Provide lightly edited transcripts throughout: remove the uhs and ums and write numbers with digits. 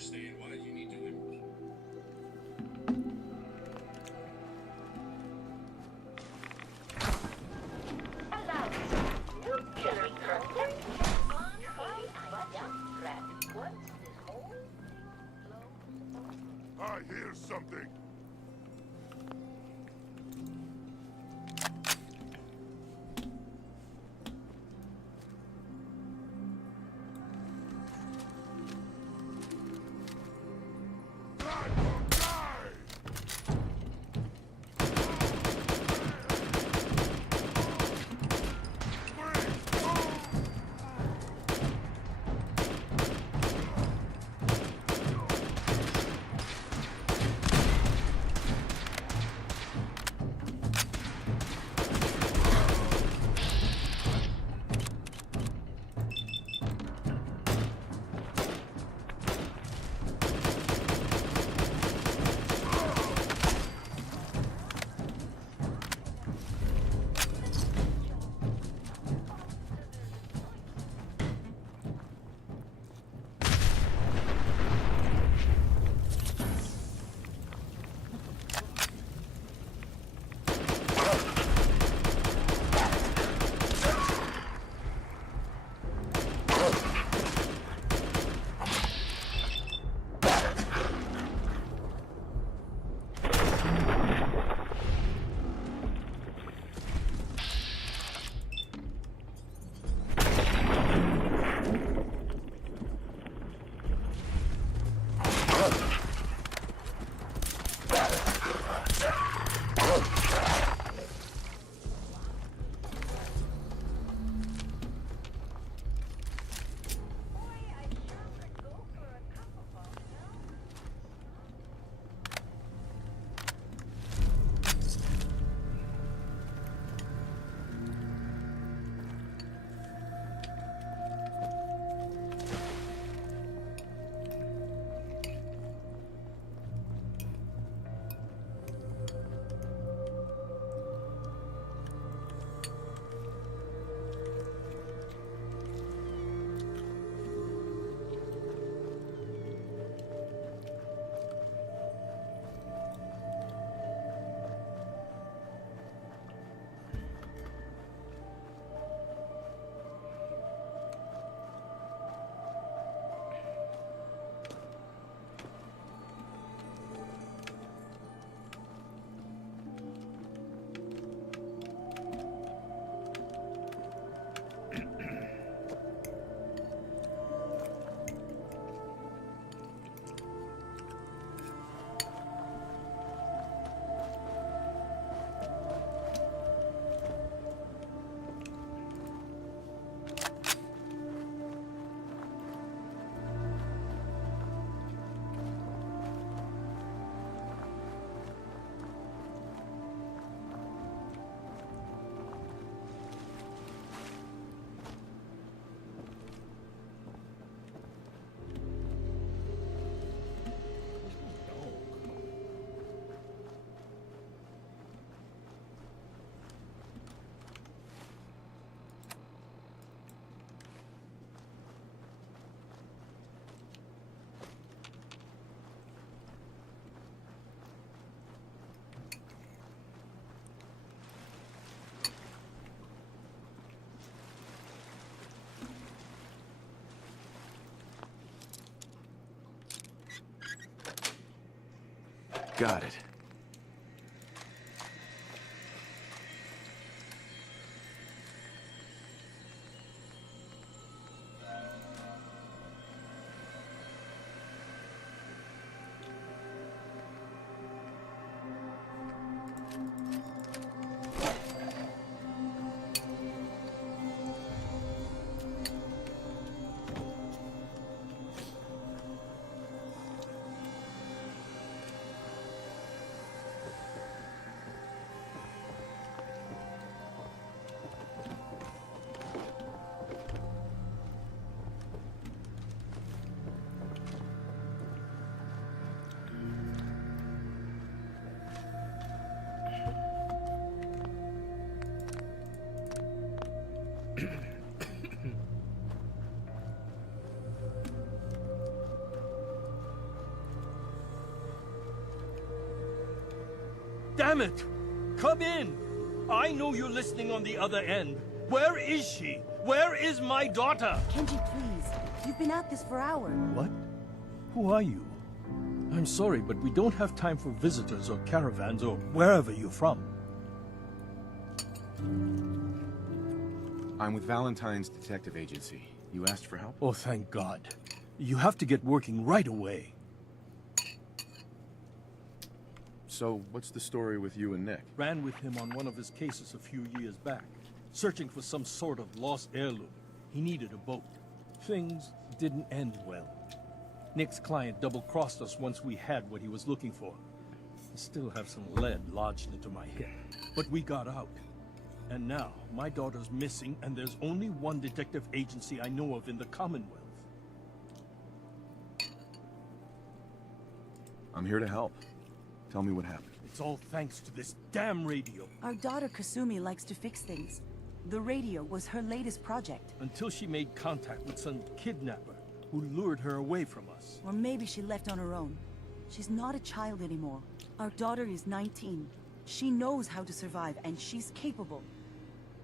understand why you need to improve. I hear something. I will die! Got it. Damn it! Come in! I know you're listening on the other end. Where is she? Where is my daughter? Kenji, please. You've been at this for hours. What? Who are you? I'm sorry, but we don't have time for visitors or caravans or wherever you're from. I'm with Valentine's detective agency. You asked for help? Oh, thank God. You have to get working right away. So, what's the story with you and Nick? Ran with him on one of his cases a few years back, searching for some sort of lost heirloom. He needed a boat. Things didn't end well. Nick's client double-crossed us once we had what he was looking for. I still have some lead lodged into my hip, but we got out. And now, my daughter's missing, and there's only one detective agency I know of in the Commonwealth. I'm here to help. Tell me what happened. It's all thanks to this damn radio. Our daughter Kasumi likes to fix things. The radio was her latest project. Until she made contact with some kidnapper who lured her away from us. Or maybe she left on her own. She's not a child anymore. Our daughter is 19. She knows how to survive, and she's capable.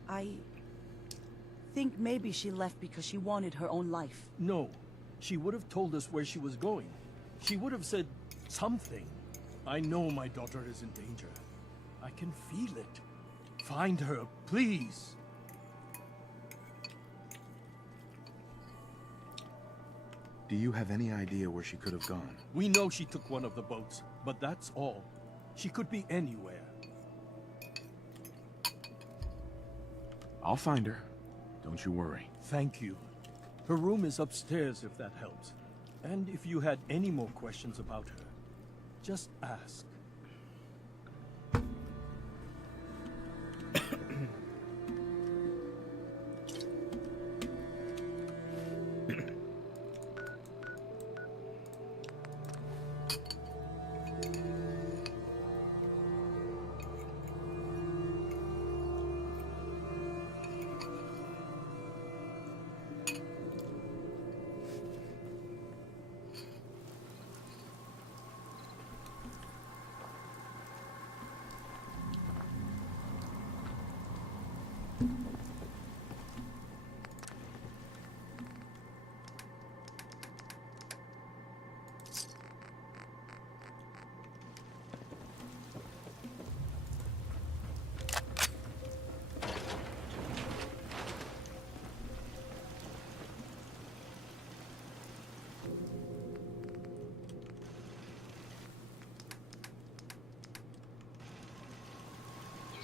I think maybe she left because she wanted her own life. No, she would have told us where she was going. She would have said something. I know my daughter is in danger. I can feel it. Find her, please. Do you have any idea where she could have gone? We know she took one of the boats, but that's all. She could be anywhere. I'll find her. Don't you worry. Thank you. Her room is upstairs if that helps. And if you had any more questions about her, just ask.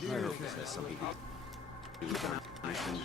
I hope this has something to do with anything.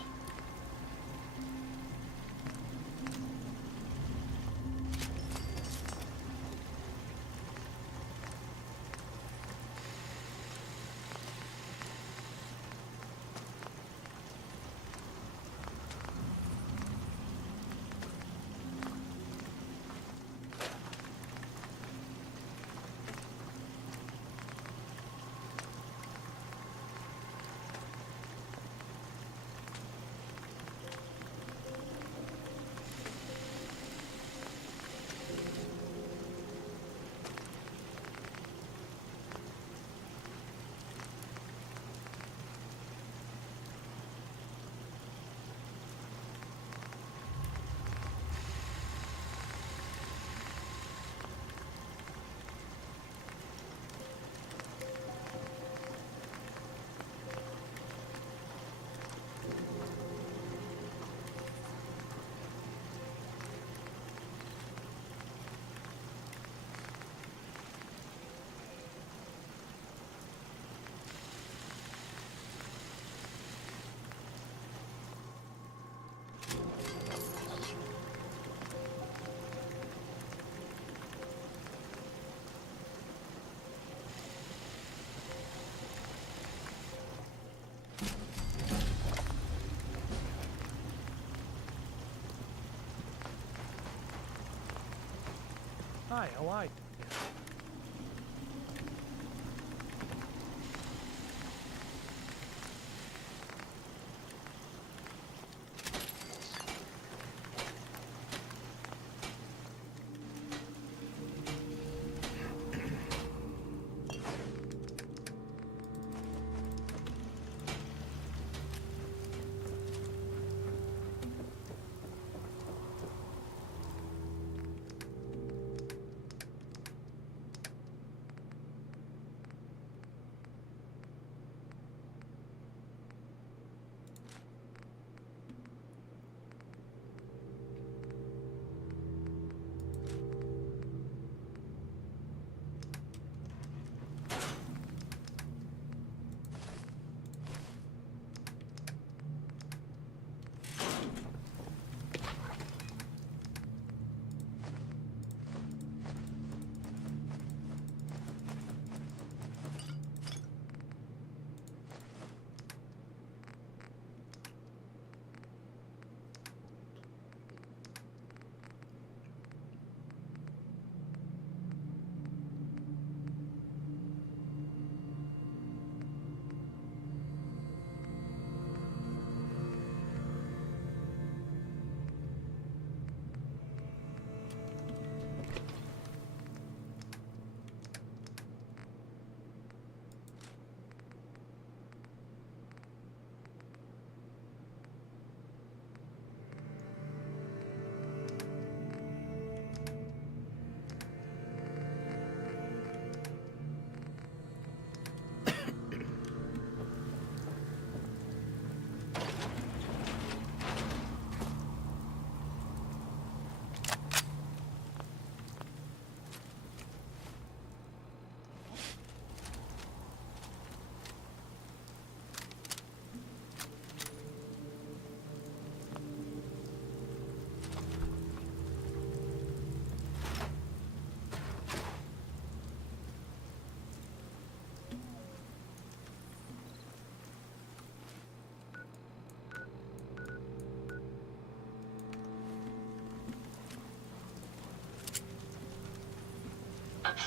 Hi, how are you?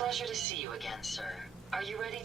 Pleasure to see you again, sir. Are you ready?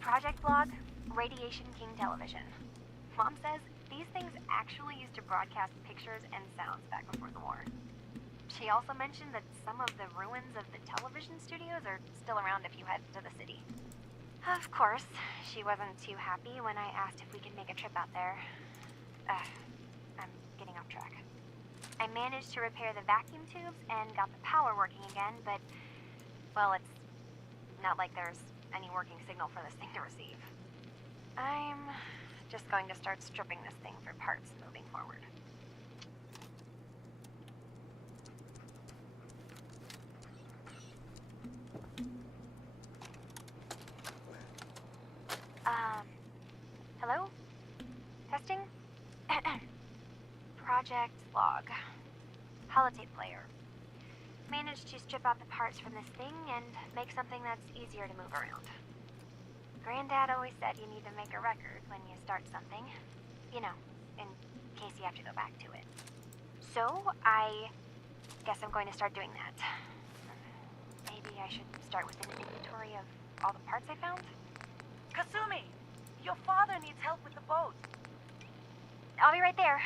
Project Log, Radiation King Television. Mom says these things actually used to broadcast pictures and sounds back before the war. She also mentioned that some of the ruins of the television studios are still around if you head to the city. Of course, she wasn't too happy when I asked if we could make a trip out there. I'm getting off track. I managed to repair the vacuum tubes and got the power working again, but, well, it's not like there's any working signal for this thing to receive. I'm just going to start stripping this thing for parts moving forward. Hello? Testing? Project Log. Holotape player. Managed to strip out the parts from this thing and make something that's easier to move around. Granddad always said you need to make a record when you start something. You know, in case you have to go back to it. So, I guess I'm going to start doing that. Maybe I should start with an inventory of all the parts I found? Kasumi! Your father needs help with the boat. I'll be right there.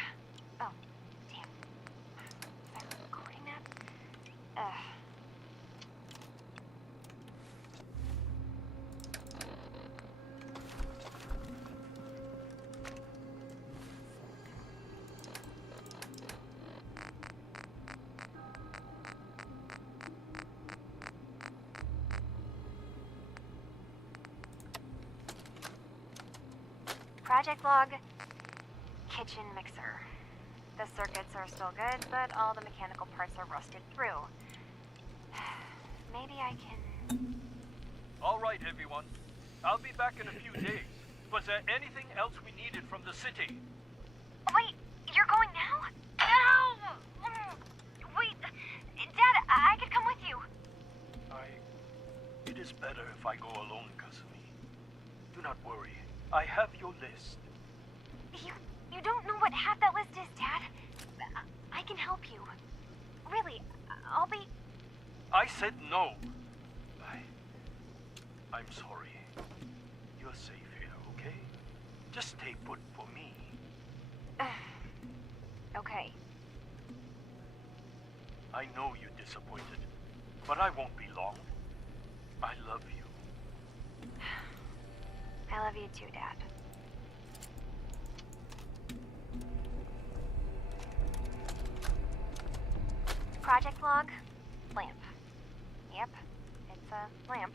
Oh, damn. Was I recording that? Project Log, kitchen mixer. The circuits are still good, but all the mechanical parts are rusted through. Maybe I can... All right, everyone. I'll be back in a few days. Was there anything else we needed from the city? Wait, you're going now? No! Wait, Dad, I could come with you. It is better if I go alone, Kasumi. Do not worry. I have your list. You don't know what half that list is, Dad. I can help you. Really, I'll be... I said no. I'm sorry. You're safe here, okay? Just stay put for me. Okay. I know you're disappointed, but I won't be long. I love you. I love you too, Dad. Project Log, lamp. Yep, it's a lamp.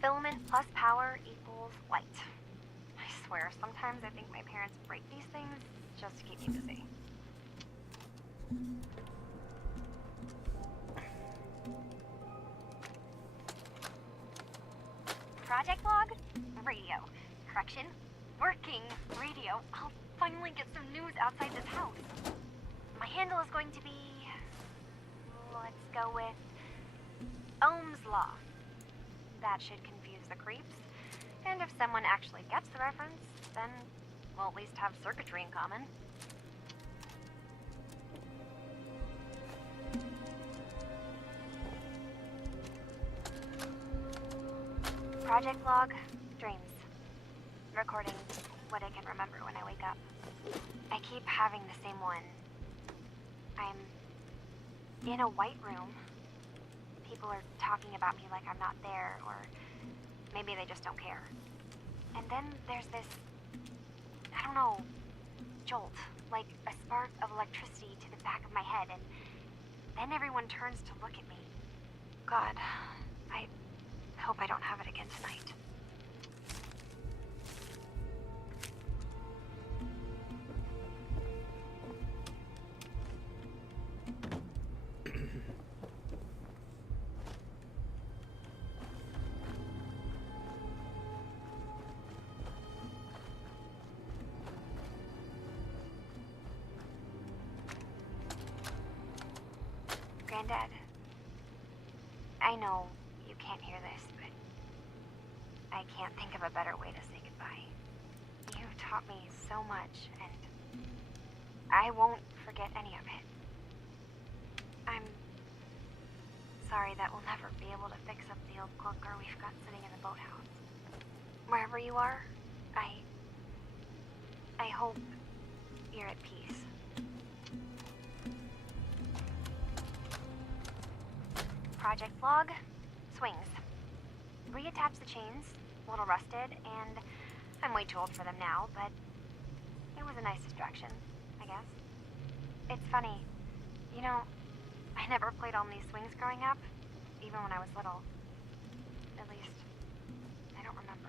Filament plus power equals light. I swear, sometimes I think my parents break these things just to keep me busy. Project log? Radio. Correction. Working radio. I'll finally get some news outside this house. My handle is going to be... let's go with... Ohm's Law. That should confuse the creeps. And if someone actually gets the reference, then we'll at least have circuitry in common. Project log, dreams. Recording what I can remember when I wake up. I keep having the same one. I'm in a white room. People are talking about me like I'm not there, or maybe they just don't care. And then there's this, I don't know, jolt, like a spark of electricity to the back of my head, and then everyone turns to look at me. God, I hope I don't have it again tonight. Granddad, I know you can't hear this, but I can't think of a better way to say goodbye. You taught me so much, and I won't forget any of it. I'm sorry that we'll never be able to fix up the old clunker we've got sitting in the boathouse. Wherever you are, I hope you're at peace. Project log, swings. Reattach the chains, a little rusted, and I'm way too old for them now, but it was a nice distraction, I guess. It's funny, you know, I never played on these swings growing up, even when I was little. At least, I don't remember.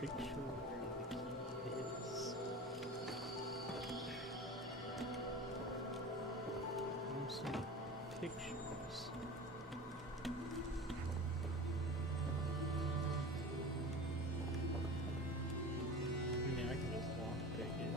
Picture where the key is. Some pictures. I mean, I can just lockpick it.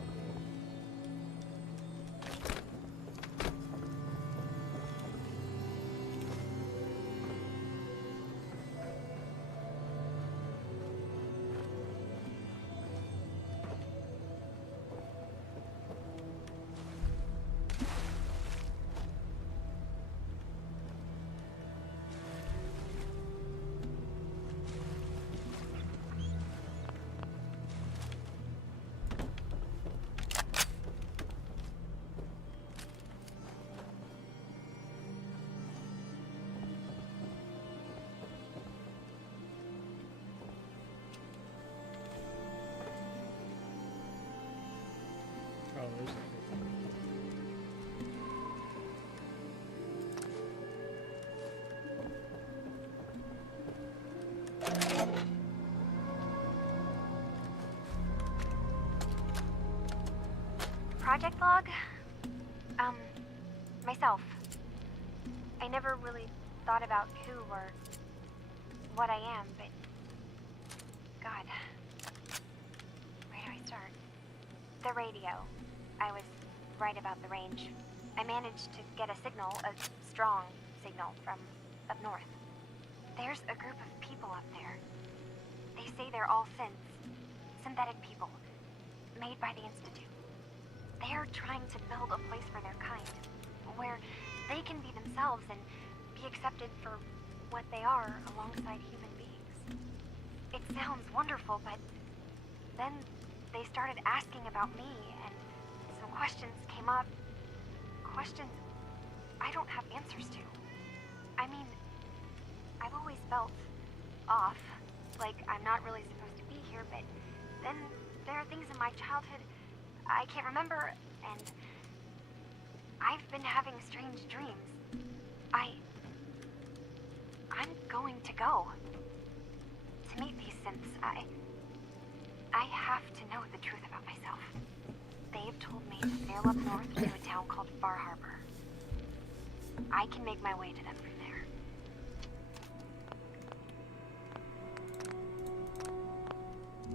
Oh, there's the Project log? Myself. I never really thought about who or what I am, but... God. Where do I start? The radio. I was right about the range. I managed to get a signal, a strong signal, from up north. There's a group of people up there. They say they're all synths. Synthetic people. made by the Institute. They are trying to build a place for their kind, where they can be themselves and be accepted for what they are alongside human beings. It sounds wonderful, but then they started asking about me, and some questions came up. Questions I don't have answers to. I mean, I've always felt off, like I'm not really supposed to be here, but then there are things in my childhood I can't remember, and I've been having strange dreams. I'm going to go to meet these synths. I have to know the truth about myself. They've told me to sail up north to a town called Far Harbor. I can make my way to them from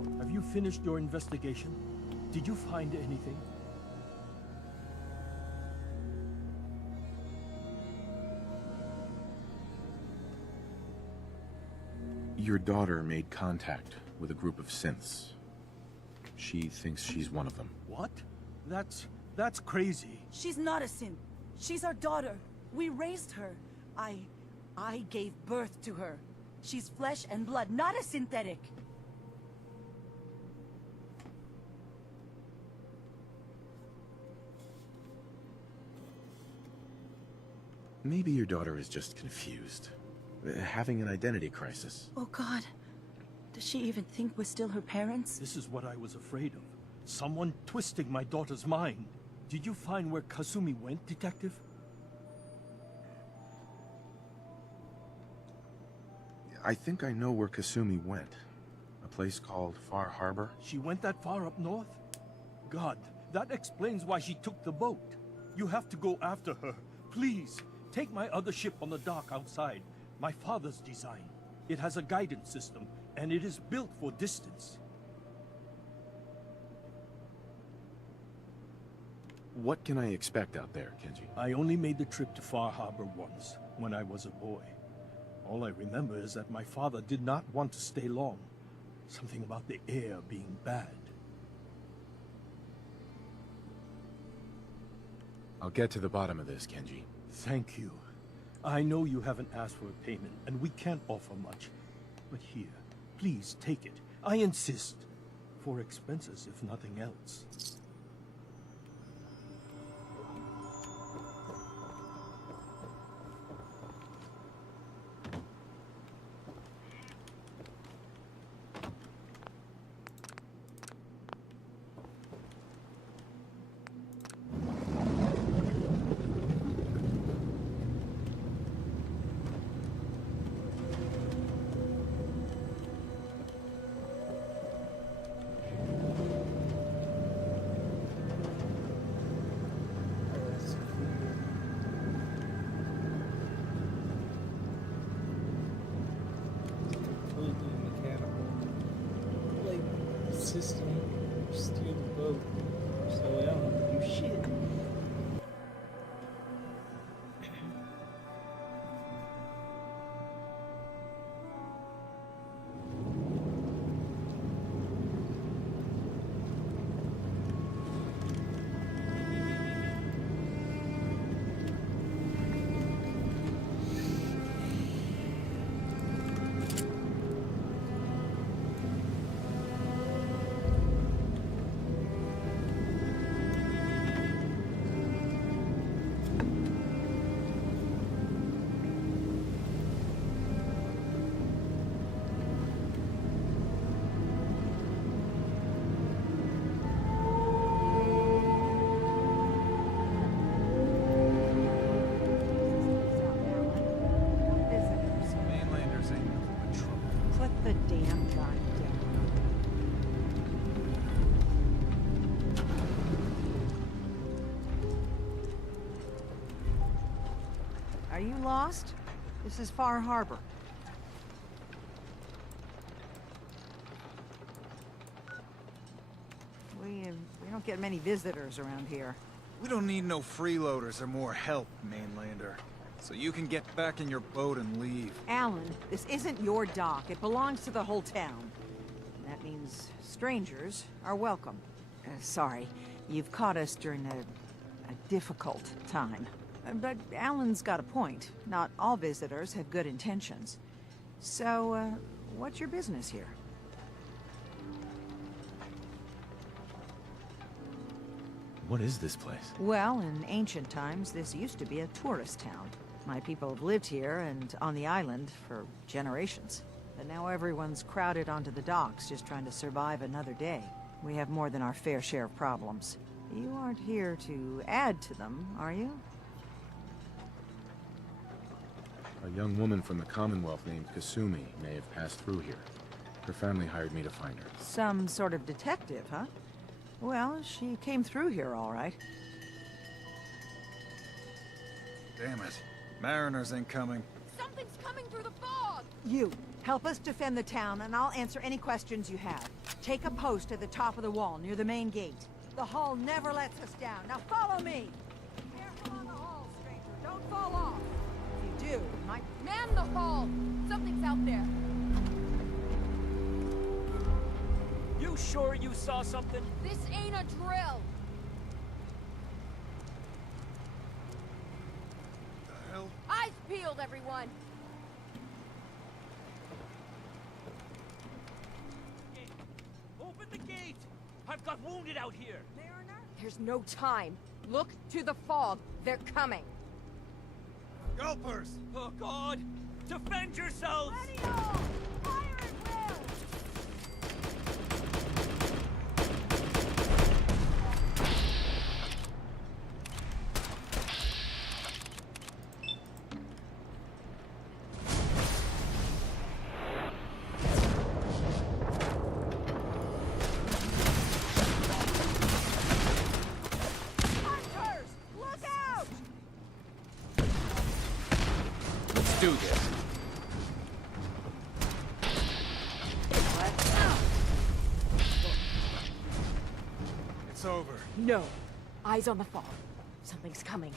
there. Have you finished your investigation? Did you find anything? Your daughter made contact with a group of synths. She thinks she's one of them. What? That's crazy. She's not a synth. She's our daughter. We raised her. I gave birth to her. She's flesh and blood, not a synthetic. Maybe your daughter is just confused. Having an identity crisis. Oh God. Does she even think we're still her parents? This is what I was afraid of. Someone twisting my daughter's mind. Did you find where Kasumi went, Detective? I think I know where Kasumi went. A place called Far Harbor. She went that far up north? God, that explains why she took the boat. You have to go after her. Please, take my other ship on the dock outside. My father's design. It has a guidance system, and it is built for distance. What can I expect out there, Kenji? I only made the trip to Far Harbor once, when I was a boy. All I remember is that my father did not want to stay long. Something about the air being bad. I'll get to the bottom of this, Kenji. Thank you. I know you haven't asked for a payment, and we can't offer much. But here, please take it. I insist. For expenses, if nothing else. System, steal the boat, so I don't have to do shit. Are you lost? This is Far Harbor. We don't get many visitors around here. We don't need no freeloaders or more help, mainlander. So you can get back in your boat and leave. Alan, this isn't your dock. It belongs to the whole town. That means strangers are welcome. Sorry. You've caught us during a difficult time. But Alan's got a point. Not all visitors have good intentions. So, what's your business here? What is this place? Well, in ancient times, this used to be a tourist town. My people have lived here and on the island for generations. But now everyone's crowded onto the docks, just trying to survive another day. We have more than our fair share of problems. You aren't here to add to them, are you? A young woman from the Commonwealth named Kasumi may have passed through here. Her family hired me to find her. Some sort of detective, huh? Well, she came through here all right. Damn it. Mariners incoming. Something's coming through the fog! You, help us defend the town, and I'll answer any questions you have. Take a post at the top of the wall, near the main gate. The hall never lets us down. Now follow me! Careful on the hall, stranger. Don't fall off. If you do, you might... Man the hall! Something's out there. You sure you saw something? This ain't a drill! The hell? Eyes peeled, everyone! Open the gate! I've got wounded out here! Mariner? There's no time. Look to the fog. They're coming. Gulpers! Oh, God! Defend yourselves! Ready all! Fire at will! Hunters! Look out! Let's do this. It's over. No. Eyes on the fog. Something's coming.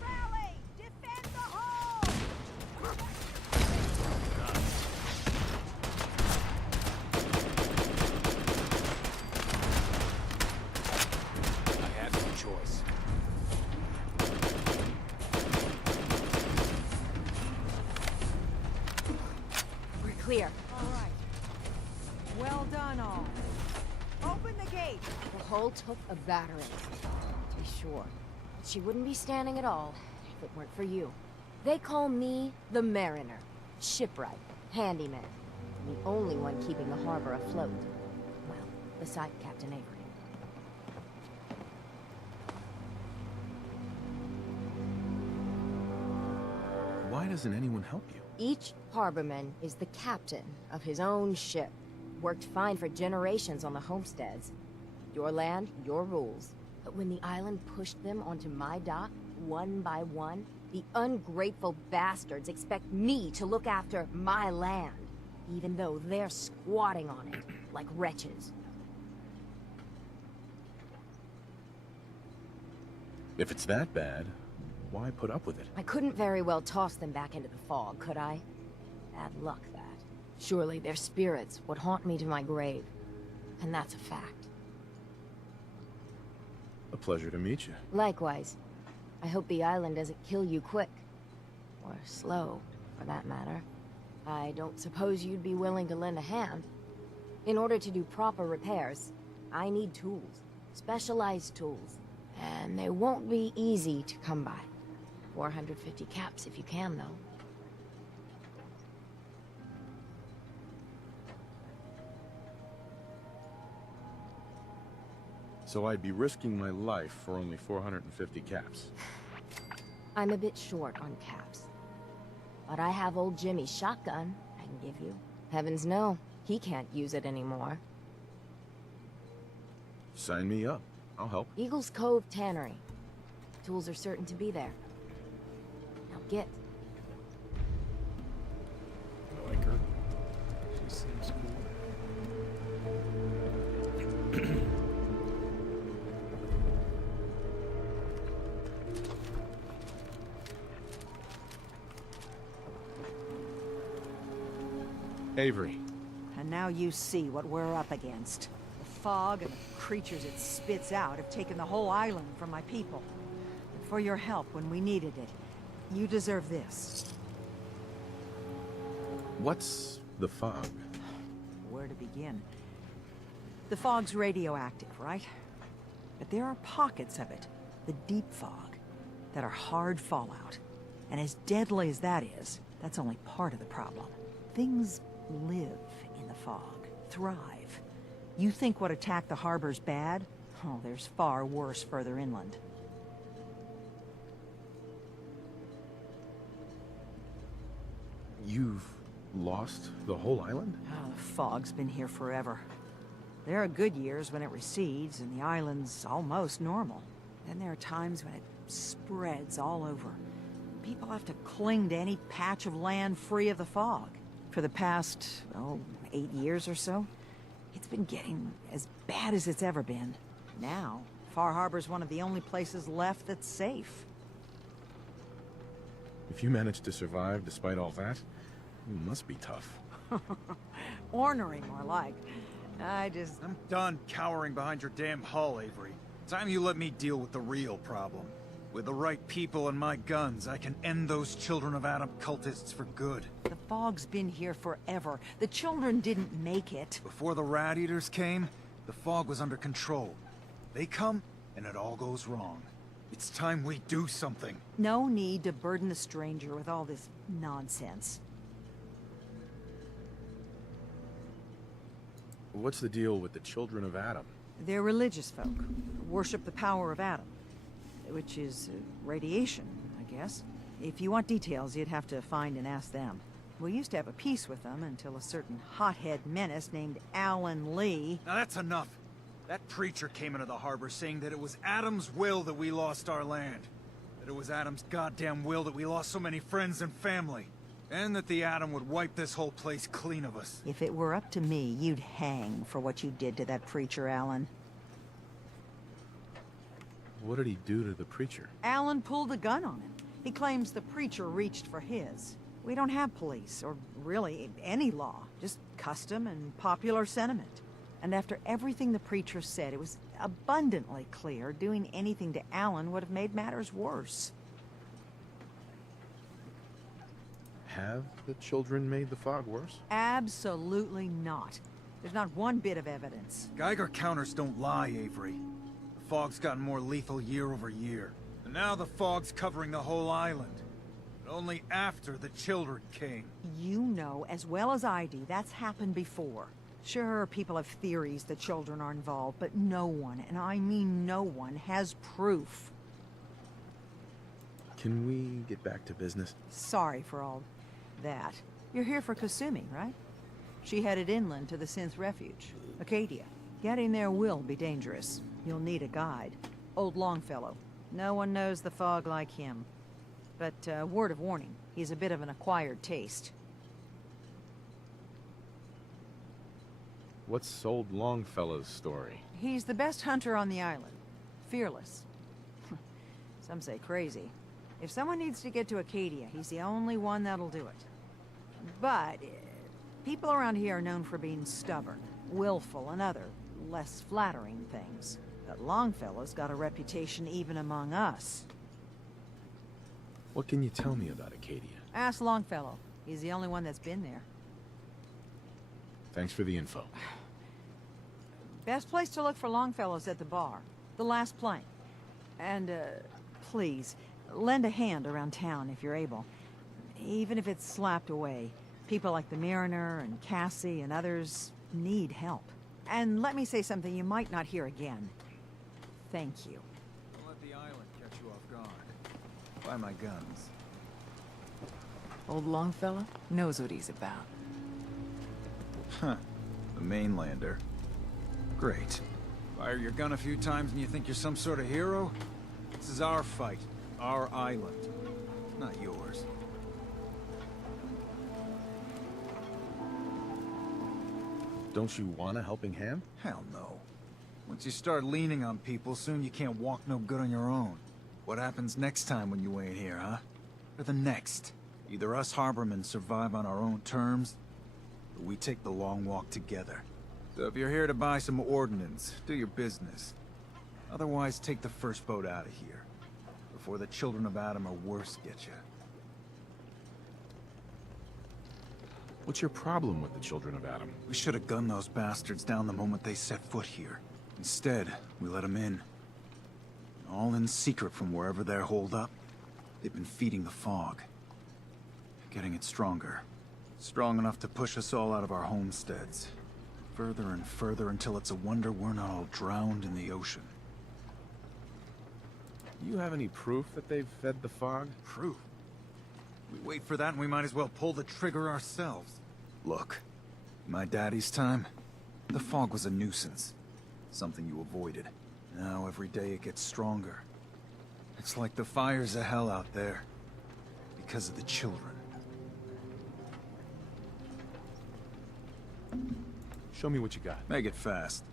Rally! Defend the hall! I have no choice. We're clear. All right. Well done, all. Open the gate! The hull took a battering, to be sure. But she wouldn't be standing at all if it weren't for you. They call me the Mariner. Shipwright. Handyman. The only one keeping the harbor afloat. Well, beside Captain Avery. Why doesn't anyone help you? Each harborman is the captain of his own ship. Worked fine for generations on the homesteads. Your land, your rules. But when the island pushed them onto my dock, one by one, the ungrateful bastards expect me to look after my land, even though they're squatting on it like wretches. If it's that bad, why put up with it? I couldn't very well toss them back into the fog, could I? Bad luck, that. Surely their spirits would haunt me to my grave. And that's a fact. A pleasure to meet you. Likewise. I hope the island doesn't kill you quick. Or slow, for that matter. I don't suppose you'd be willing to lend a hand. In order to do proper repairs, I need tools. Specialized tools. And they won't be easy to come by. 450 caps if you can, though. So I'd be risking my life for only 450 caps. I'm a bit short on caps. But I have old Jimmy's shotgun I can give you. Heavens no, he can't use it anymore. Sign me up. I'll help. Eagle's Cove Tannery. Tools are certain to be there. Now get. I like her. She seems cool. Avery. And now you see what we're up against. The fog and the creatures it spits out have taken the whole island from my people. And for your help when we needed it, you deserve this. What's the fog? Where to begin? The fog's radioactive, right? But there are pockets of it, the deep fog, that are hard fallout. And as deadly as that is, that's only part of the problem. Things live in the fog, thrive. You think what attacked the harbor's bad? Oh, there's far worse further inland. You've lost the whole island? Oh, the fog's been here forever. There are good years when it recedes and the island's almost normal. Then there are times when it spreads all over. People have to cling to any patch of land free of the fog. For the past, 8 years or so, it's been getting as bad as it's ever been. Now, Far Harbor's one of the only places left that's safe. If you managed to survive despite all that, you must be tough. Ornery, more like. I'm done cowering behind your damn hull, Avery. Time you let me deal with the real problem. With the right people and my guns, I can end those Children of Adam cultists for good. The fog's been here forever. The children didn't make it. Before the Rat Eaters came, the fog was under control. They come, and it all goes wrong. It's time we do something. No need to burden the stranger with all this nonsense. What's the deal with the Children of Adam? They're religious folk. Worship the power of Adam. Which is radiation, I guess. If you want details, you'd have to find and ask them. We used to have a peace with them until a certain hothead menace named Alan Lee... Now that's enough. That preacher came into the harbor saying that it was Adam's will that we lost our land. That it was Adam's goddamn will that we lost so many friends and family. And that the Adam would wipe this whole place clean of us. If it were up to me, you'd hang for what you did to that preacher, Alan. What did he do to the preacher? Alan pulled a gun on him. He claims the preacher reached for his. We don't have police, or really any law. Just custom and popular sentiment. And after everything the preacher said, it was abundantly clear doing anything to Alan would have made matters worse. Have the children made the fog worse? Absolutely not. There's not one bit of evidence. Geiger counters don't lie, Avery. The fog's gotten more lethal year over year. And now the fog's covering the whole island. But only after the children came. You know as well as I do that's happened before. Sure, people have theories that children are involved, but no one, and I mean no one, has proof. Can we get back to business? Sorry for all that. You're here for Kasumi, right? She headed inland to the Synth Refuge, Acadia. Getting there will be dangerous. You'll need a guide. Old Longfellow. No one knows the fog like him. But, word of warning, he's a bit of an acquired taste. What's old Longfellow's story? He's the best hunter on the island. Fearless. Some say crazy. If someone needs to get to Acadia, he's the only one that'll do it. But, people around here are known for being stubborn, willful, and other, less flattering things. But Longfellow's got a reputation even among us. What can you tell me about Acadia? Ask Longfellow. He's the only one that's been there. Thanks for the info. Best place to look for Longfellow's at the bar. The last plank. And, please, lend a hand around town if you're able. Even if it's slapped away. People like the Mariner and Cassie and others need help. And let me say something you might not hear again. Thank you. Don't let the island catch you off guard. Buy my guns. Old Longfellow knows what he's about. Huh. The mainlander. Great. Fire your gun a few times and you think you're some sort of hero? This is our fight. Our island. Not yours. Don't you want a helping hand? Hell no. Once you start leaning on people, soon you can't walk no good on your own. What happens next time when you ain't here, huh? Or the next? Either us harbormen survive on our own terms, but we take the long walk together. So if you're here to buy some ordnance, do your business. Otherwise, take the first boat out of here, before the children of Adam or worse get you. What's your problem with the children of Adam? We should have gunned those bastards down the moment they set foot here. Instead, we let them in. All in secret from wherever they're holed up. They've been feeding the fog. Getting it stronger. Strong enough to push us all out of our homesteads. Further and further until it's a wonder we're not all drowned in the ocean. You have any proof that they've fed the fog? Proof? We wait for that and we might as well pull the trigger ourselves. Look, in my daddy's time, the fog was a nuisance. Something you avoided. Now every day it gets stronger. It's like the fires of hell out there. Because of the children. Show me what you got. Make it fast.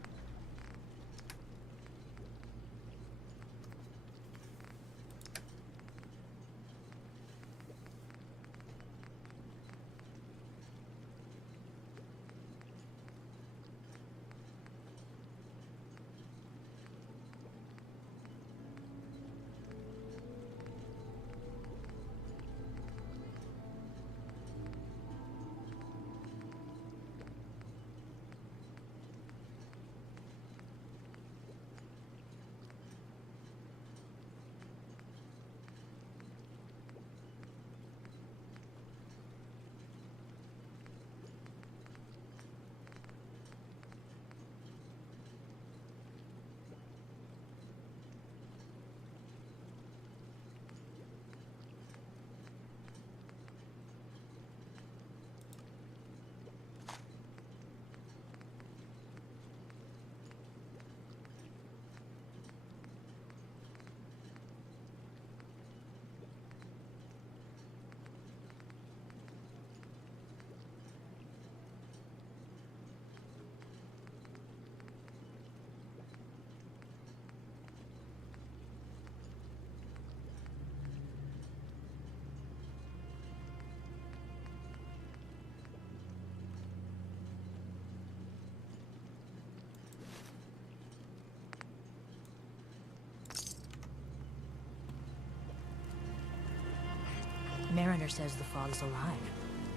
Mariner says the fog is alive.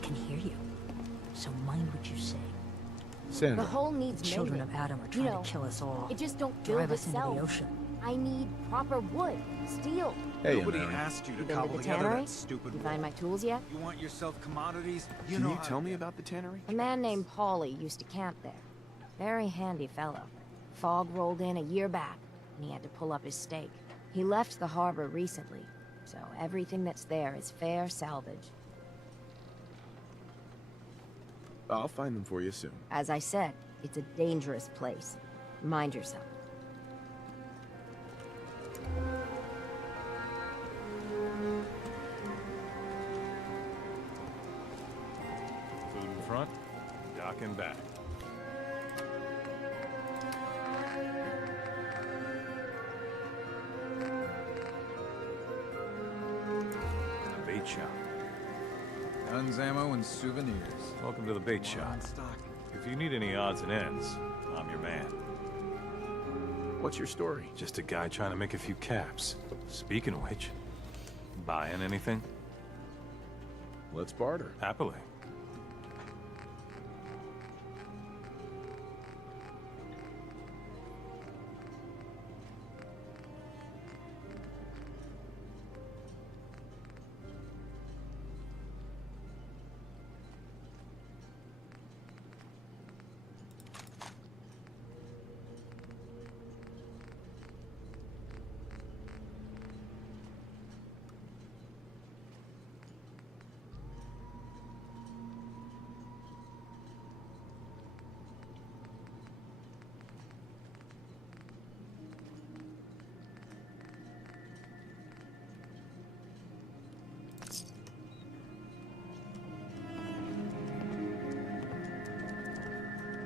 Can hear you. So mind what you say. The hull needs The children mending. of Adam are trying to kill us all. It just don't build Drive us into itself. the ocean. I need proper wood, steel. Hey, Nobody Mary. asked you to You been to cobble the together tannery? that stupid You wall. find my tools yet? You want yourself commodities? You Can know you how tell to me get about the tannery? A man named Paulie used to camp there. Very handy fellow. Fog rolled in a year back, and he had to pull up his stake. He left the harbor recently, so everything that's there is fair salvage. I'll find them for you soon. As I said, it's a dangerous place. Mind yourself. Food in front, dock in back. A bait shop. Guns, ammo, and souvenirs. Welcome to the bait shop. If you need any odds and ends, I'm your man. What's your story? Just a guy trying to make a few caps. Speaking of which, buying anything? Let's barter. Happily.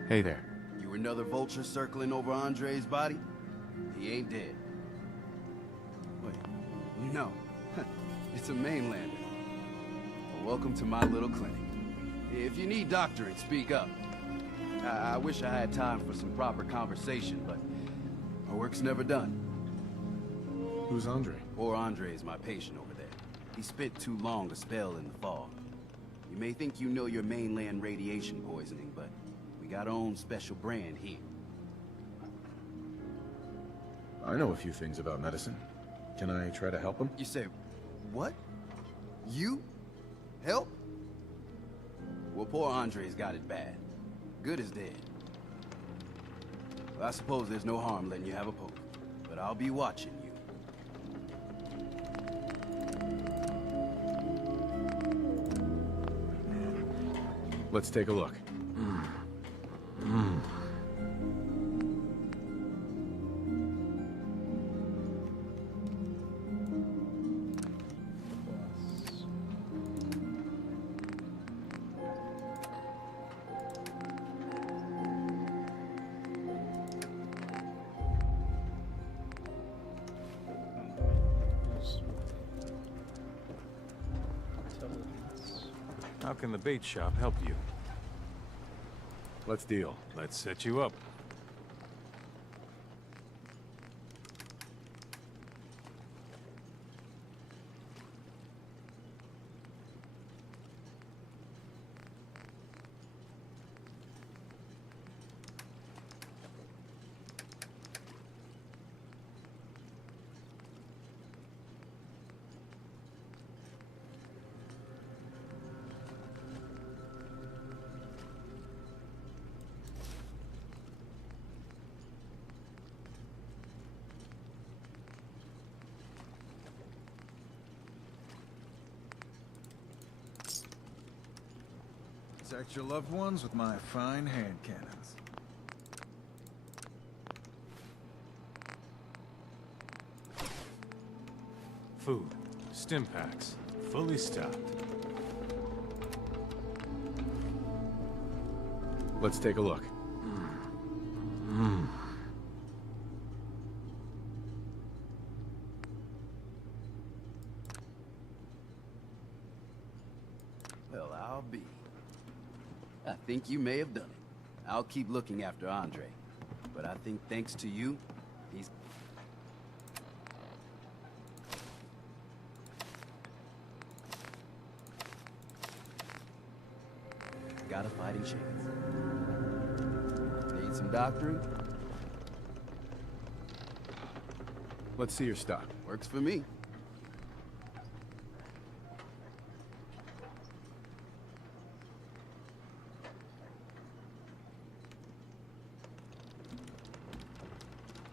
Hey there. You another vulture circling over Andre's body? He ain't dead. Wait, no. It's a mainlander. Well, welcome to my little clinic. If you need doctoring, speak up. I wish I had time for some proper conversation, but my work's never done. Who's Andre? Poor Andre is my patient over there. He spent too long a spell in the fog. You may think you know your mainland radiation poisoning, but we got our own special brand here. I know a few things about medicine. Can I try to help him? You say, what? You? Help? Well, poor Andre's got it bad. Good as dead. Well, I suppose there's no harm letting you have a poke, but I'll be watching you. Let's take a look. How can the bait shop help you? Let's deal. Let's set you up. Protect your loved ones with my fine hand cannons. Food, stim packs, fully stocked. Let's take a look. Well, I'll be. I think you may have done it. I'll keep looking after Andre. But I think thanks to you, he's... got a fighting chance. Need some doctoring? Let's see your stock. Works for me.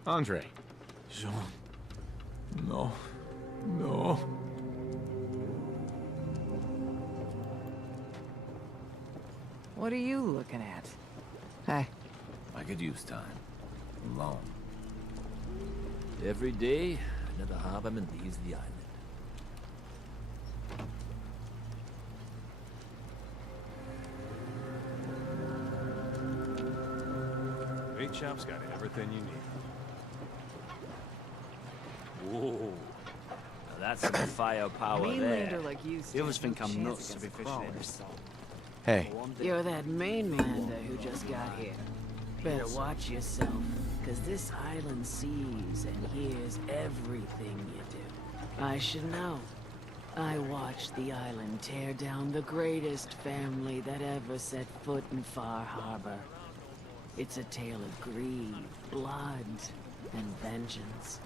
Andre. Jean. No. No. What are you looking at? Hey. I could use time. Alone. Every day, another Harborman leaves the island. Bait shop's got everything you need. Whoa. Now that's some firepower there. Mainlander like you The others think I'm nuts to be fishing in this. Hey. You're that mainlander who just got here. Better watch yourself, because this island sees and hears everything you do. I should know. I watched the island tear down the greatest family that ever set foot in Far Harbor. It's a tale of greed, blood, and vengeance.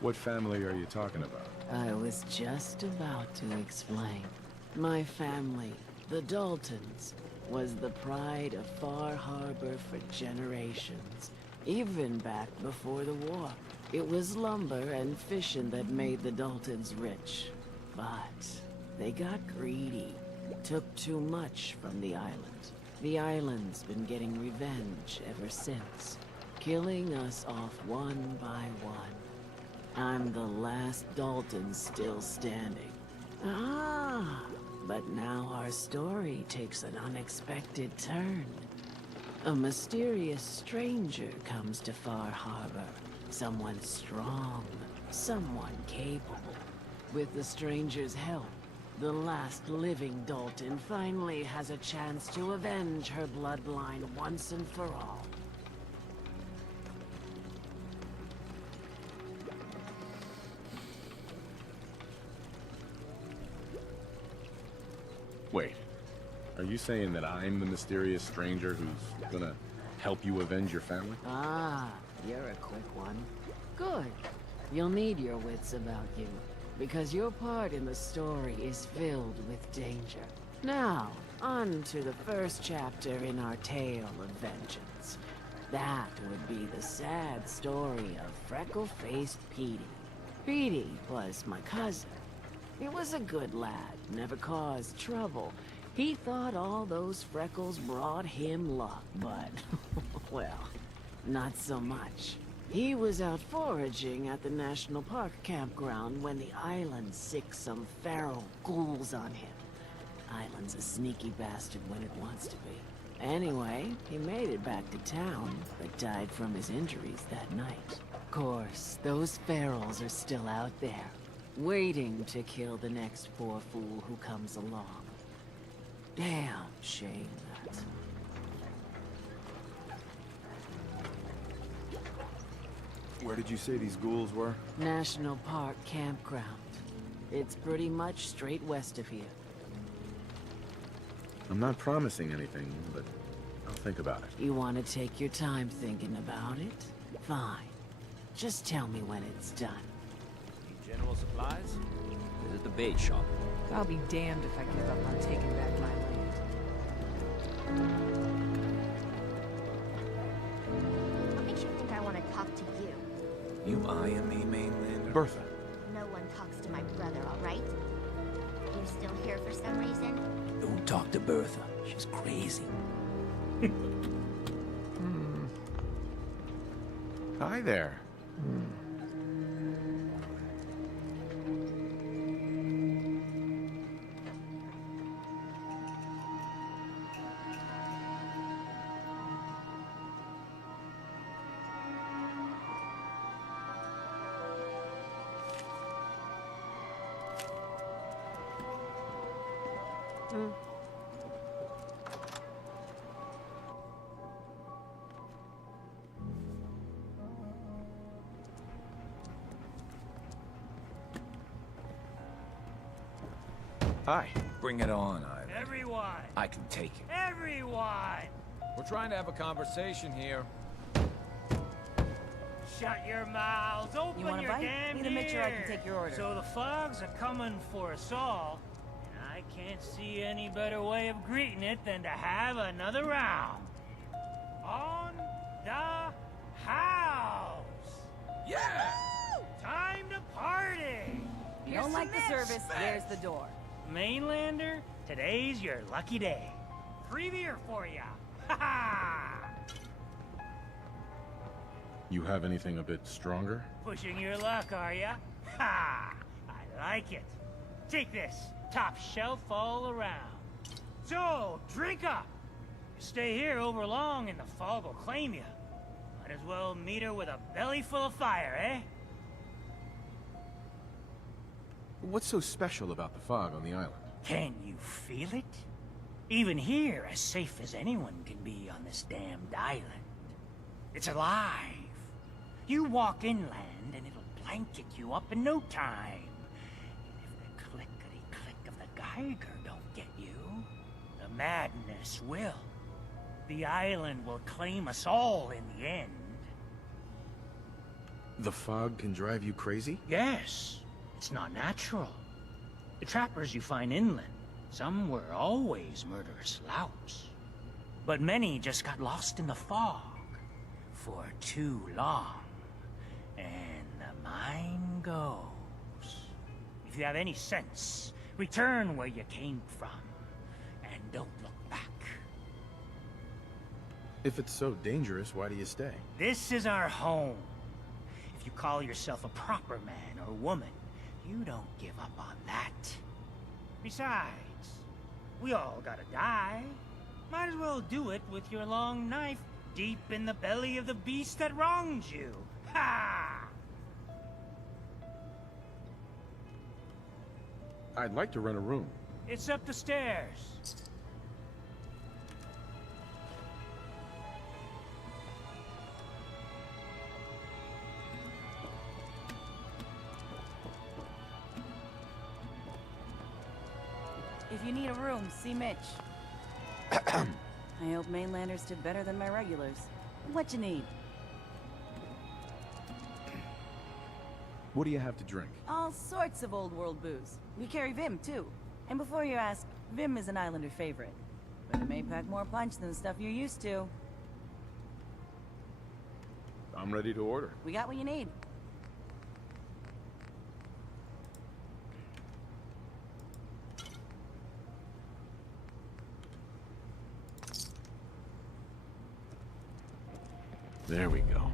What family are you talking about? I was just about to explain. My family, the Daltons, was the pride of Far Harbor for generations, even back before the war. It was lumber and fishing that made the Daltons rich. But they got greedy, took too much from the island. The island's been getting revenge ever since, killing us off one by one. I'm the last Dalton still standing. Ah, but now our story takes an unexpected turn. A mysterious stranger comes to Far Harbor. Someone strong, someone capable. With the stranger's help, The last living Dalton finally has a chance to avenge her bloodline once and for all. Wait, are you saying that I'm the mysterious stranger who's gonna help you avenge your family? Ah, you're a quick one. Good. You'll need your wits about you, because your part in the story is filled with danger. Now, on to the first chapter in our tale of vengeance. That would be the sad story of freckle-faced Petey. Petey was my cousin. He was a good lad, never caused trouble. He thought all those freckles brought him luck, but, well, not so much. He was out foraging at the National Park campground when the island sicked some feral ghouls on him. Island's a sneaky bastard when it wants to be. Anyway, he made it back to town, but died from his injuries that night. Of course, those ferals are still out there, waiting to kill the next poor fool who comes along. Damn shame that. Where did you say these ghouls were? National Park campground. It's pretty much straight west of here. I'm not promising anything, but I'll think about it. You want to take your time thinking about it? Fine. Just tell me when it's done. Need general supplies? Visit the bait shop. I'll be damned if I give up on taking back my land. What makes you think I want to talk to you? You eyeing me, mainlander? Bertha. No one talks to my brother, all right? You're still here for some reason? Don't talk to Bertha. She's crazy. Hi there. Hi. Bring it on, Ivan. Everyone! I can take it. Everyone! We're trying to have a conversation here. Shut your mouths, open You want a your bite? damn Need to make sure I can ears. take your order. So the fogs are coming for us all, and I can't see any better way of greeting it than to have another round. On the house! Yeah! Time to party! If you don't like the service, there's the door. Mainlander, today's your lucky day. Free beer for ya! Ha ha! You have anything a bit stronger? Pushing your luck, are ya? Ha! I like it. Take this, top shelf all around. So, drink up. You stay here over long and the fog will claim you. Might as well meet her with a belly full of fire, eh? What's so special about the fog on the island? Can you feel it? Even here, as safe as anyone can be on this damned island. It's alive. You walk inland and it'll blanket you up in no time. And if the clickety-click of the Geiger don't get you, the madness will. The island will claim us all in the end. The fog can drive you crazy? Yes. It's not natural. The trappers you find inland, some were always murderous louts. But many just got lost in the fog for too long. And the mind goes. If you have any sense, return where you came from. And don't look back. If it's so dangerous, why do you stay? This is our home. If you call yourself a proper man or woman, you don't give up on that. Besides, we all gotta die. Might as well do it with your long knife deep in the belly of the beast that wronged you. Ha! I'd like to rent a room. It's up the stairs. If you need a room, see Mitch. I hope mainlanders did better than my regulars. What you need? What do you have to drink? All sorts of old world booze. We carry Vim, too. And before you ask, Vim is an Islander favorite. But it may pack more punch than the stuff you're used to. I'm ready to order. We got what you need. There we go.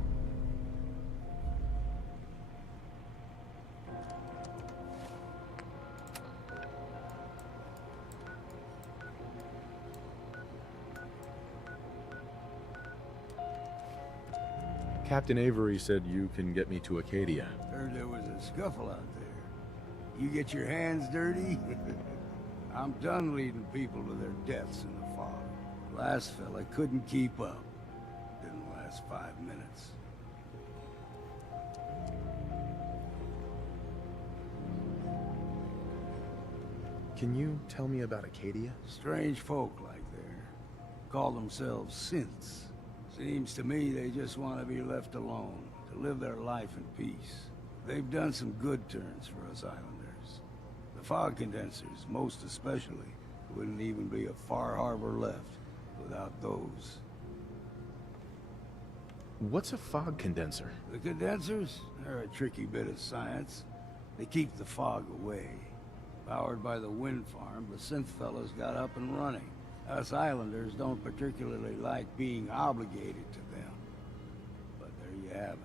Captain Avery said you can get me to Acadia. Heard there was a scuffle out there. You get your hands dirty? I'm done leading people to their deaths in the fog. Last fella couldn't keep up. Didn't last 5 minutes. Can you tell me about Acadia? Strange folk like there. Call themselves synths. Seems to me they just want to be left alone, to live their life in peace. They've done some good turns for us islanders. The fog condensers, most especially, wouldn't even be a Far Harbor left without those. What's a fog condenser? The condensers? They're a tricky bit of science. They keep the fog away. Powered by the wind farm, the synth fellas got up and running. Us islanders don't particularly like being obligated to them. But there you have it.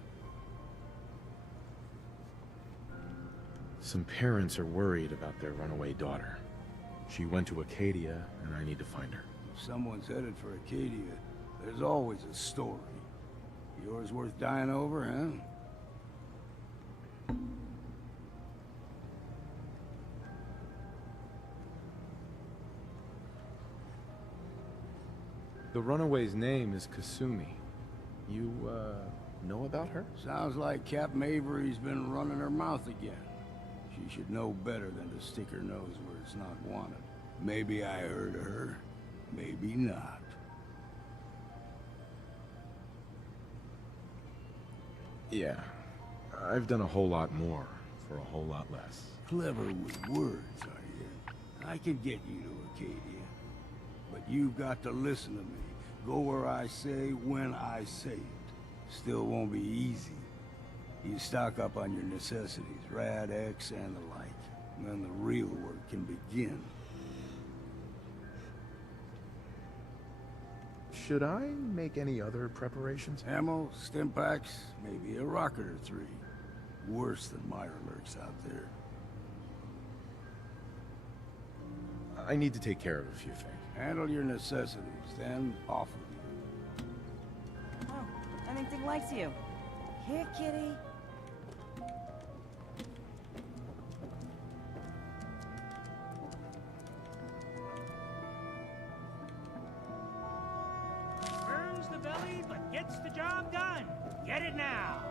Some parents are worried about their runaway daughter. She went to Acadia, and I need to find her. If someone's headed for Acadia, there's always a story. Yours worth dying over, huh? The runaway's name is Kasumi. You, know about her? Sounds like Captain Avery's been running her mouth again. She should know better than to stick her nose where it's not wanted. Maybe I heard her, maybe not. Yeah. I've done a whole lot more for a whole lot less. Clever with words, are you? I can get you to Acadia. But you've got to listen to me. Go where I say, when I say it. Still won't be easy. You stock up on your necessities, Rad X and the like. And then the real work can begin. Should I make any other preparations? Ammo, stim packs, maybe a rocket or 3. Worse than Mirelurks out there. I need to take care of a few things. Handle your necessities, then off with you. Oh, anything likes you. Here, kitty. Burns the belly, but gets the job done. Get it now.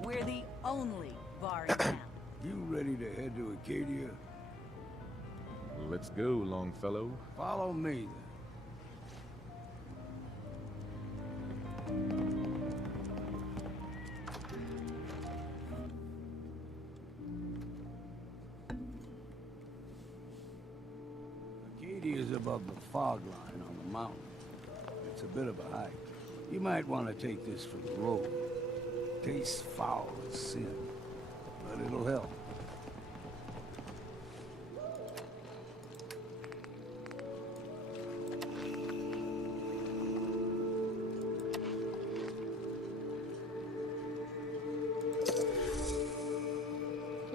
We're the only bar in town. You ready to head to Acadia? Let's go, Longfellow. Follow me, then. Acadia's above the fog line on the mountain. It's a bit of a hike. You might want to take this for the road. Tastes foul as sin, but it'll help.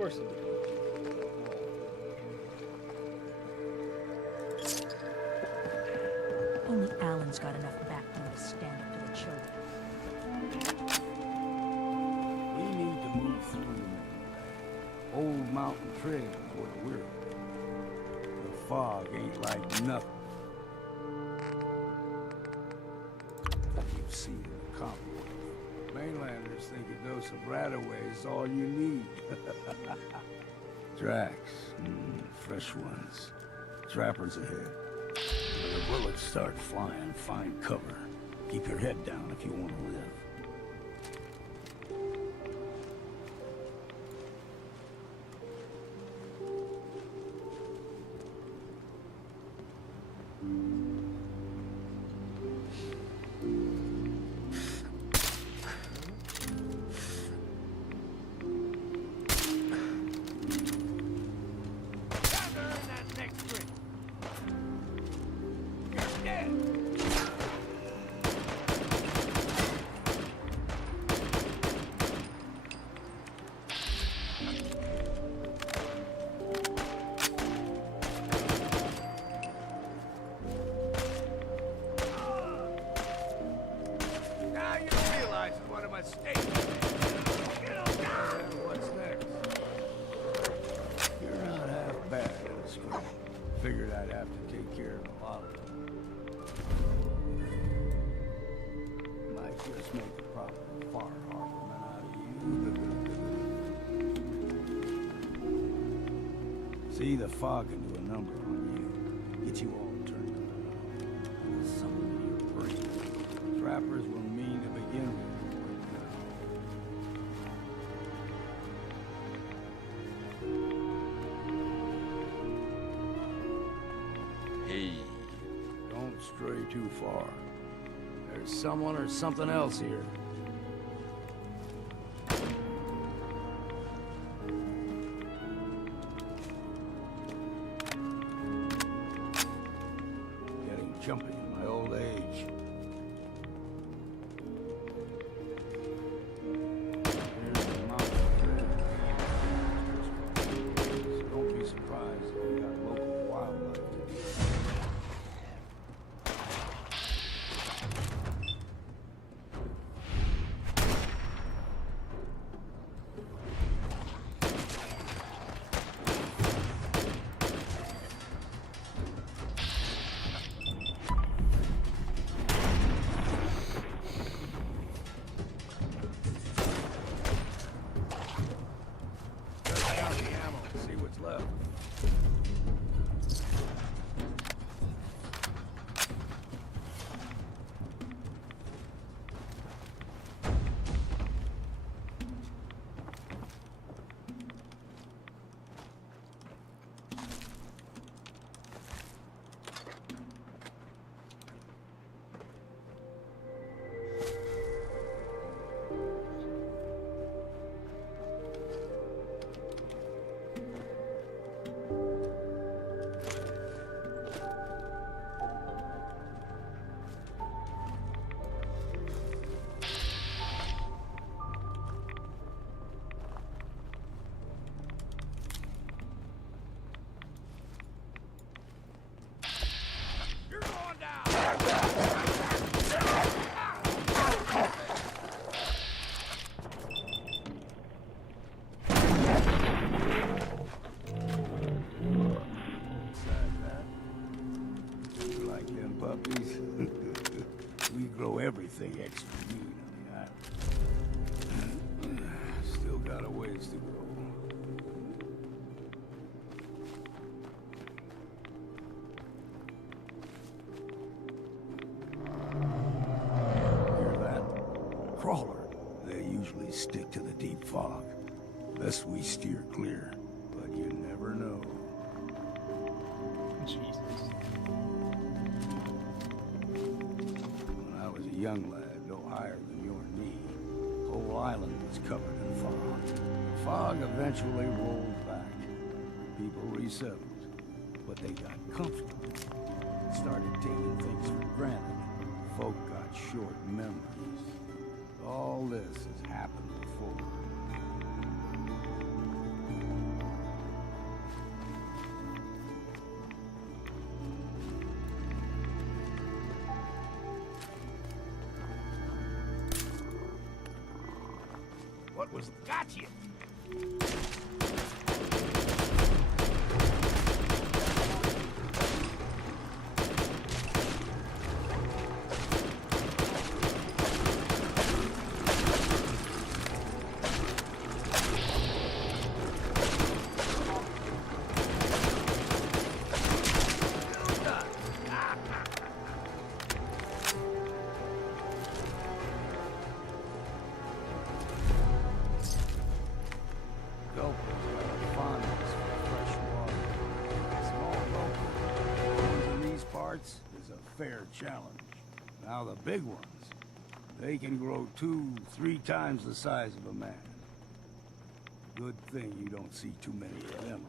course I do. Only Alan's got enough backbone to stand up to the children. We need to move through the mainland. Old Mountain Trail is where we're. The fog ain't like nothing you've seen in the comic book. Mainlanders think a dose of Radaway is all you need. Tracks, fresh ones. Trappers ahead. When the bullets start flying, find cover. Keep your head down if you want to live. Figured I'd have to take care of a lot of them. Might just make a proper far harborman out of you. See, the fog can do a number on you. Get you all turned around. Something in your brain. Trappers were mean to begin with. Don't stray too far. There's someone or something else here. Getting jumpy in my old age. Here's the mountain trail. So don't be surprised if we got local wildlife to deal with. See what's left. Puppies. We grow everything extra mean on the island. Still got a ways to go. Hear that? Crawler. They usually stick to the deep fog. Best we steer clear, but you never know. Jesus. Young lad, no higher than your knee. Whole island was covered in fog. Fog eventually rolled back. People resettled, but they got comfortable. Started taking things for granted. Folk got short memories. All this has happened before. What was... Gotcha! Is a fair challenge. Now the big ones, they can grow 2-3 times the size of a man. Good thing you don't see too many of them.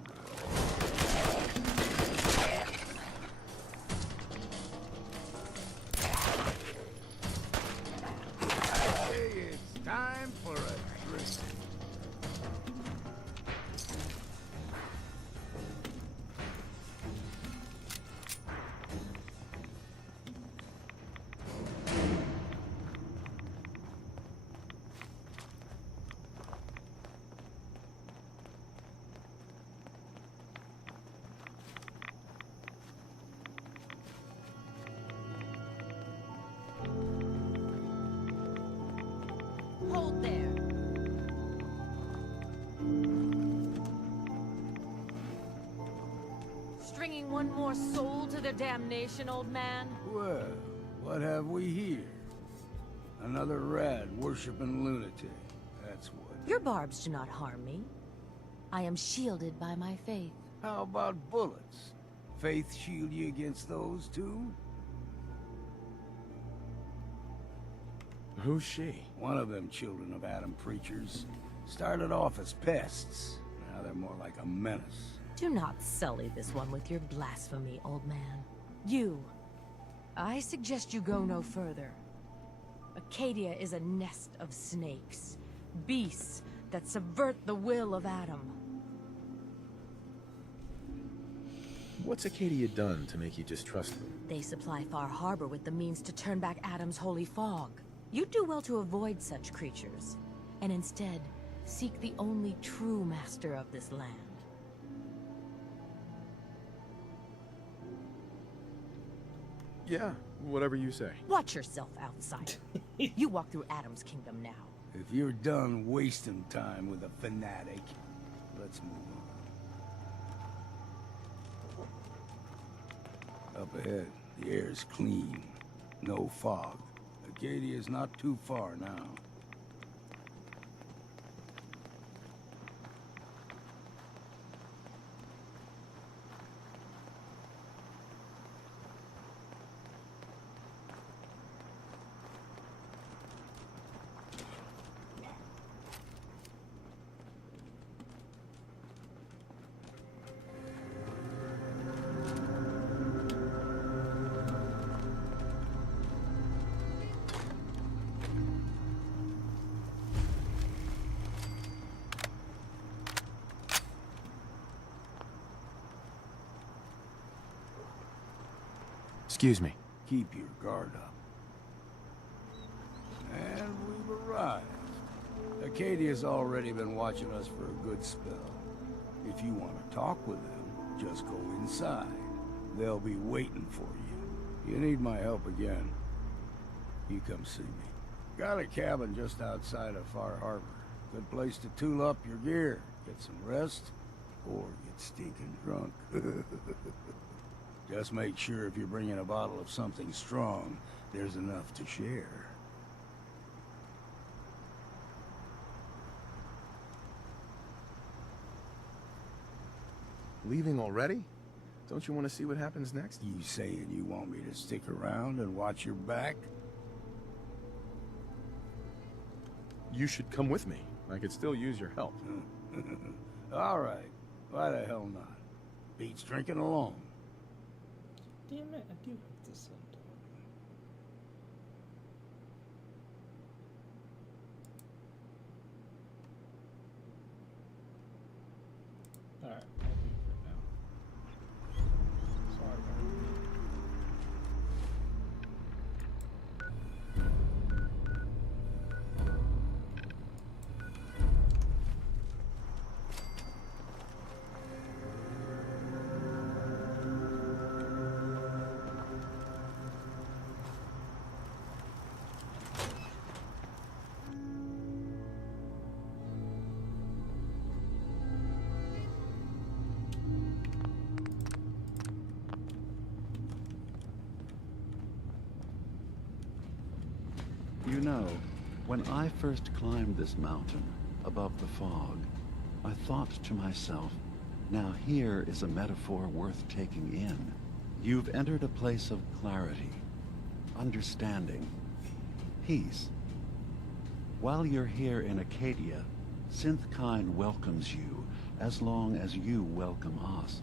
Hey, it's time for a drink. Hold there. Stringing one more soul to their damnation, old man? Well, what have we here? Another rat worshipping lunatic. That's what. Your barbs do not harm me. I am shielded by my faith. How about bullets? Faith shield you against those too? Who's she? One of them children of Adam preachers. Started off as pests. Now they're more like a menace. Do not sully this one with your blasphemy, old man. You. I suggest you go no further. Acadia is a nest of snakes. Beasts that subvert the will of Adam. What's Acadia done to make you distrust them? They supply Far Harbor with the means to turn back Adam's holy fog. You'd do well to avoid such creatures, and instead seek the only true master of this land. Yeah, whatever you say. Watch yourself, outsider. You walk through Adam's kingdom now. If you're done wasting time with a fanatic, let's move on. Up ahead, the air's clean. No fog. Acadia's not too far now. Excuse me. Keep your guard up. And we've arrived. Acadia's already been watching us for a good spell. If you want to talk with them, just go inside. They'll be waiting for you. You need my help again, you come see me. Got a cabin just outside of Far Harbor. Good place to tool up your gear, get some rest, or get stinking drunk. Just make sure if you're bringing a bottle of something strong, there's enough to share. Leaving already? Don't you want to see what happens next? You saying you want me to stick around and watch your back? You should come with me. I could still use your help. All right. Why the hell not? Beats drinking alone. Damn it, I do have this one. Alright, I'll do it for now. Sorry about it. You know, when I first climbed this mountain, above the fog, I thought to myself, now here is a metaphor worth taking in. You've entered a place of clarity, understanding, peace. While you're here in Acadia, Synthkind welcomes you as long as you welcome us.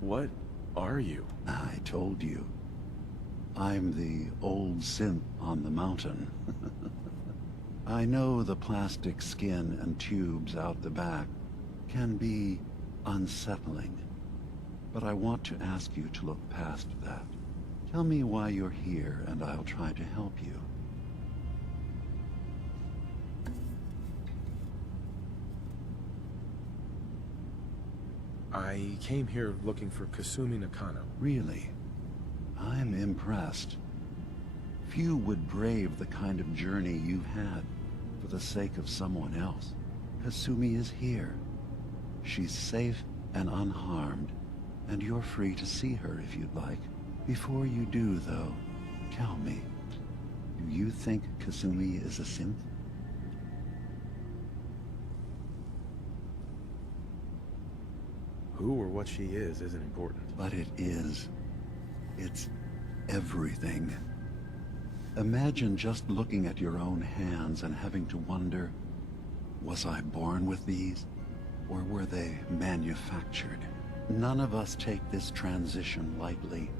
What are you? I told you. I'm the old synth on the mountain. I know the plastic skin and tubes out the back can be unsettling, but I want to ask you to look past that. Tell me why you're here, and I'll try to help you. I came here looking for Kasumi Nakano. Really? I'm impressed. Few would brave the kind of journey you've had for the sake of someone else. Kasumi is here. She's safe and unharmed, and you're free to see her if you'd like. Before you do, though, tell me, do you think Kasumi is a synth? Who or what she is isn't important. But it is. It's everything. Imagine just looking at your own hands and having to wonder, was I born with these? Or were they manufactured? None of us take this transition lightly.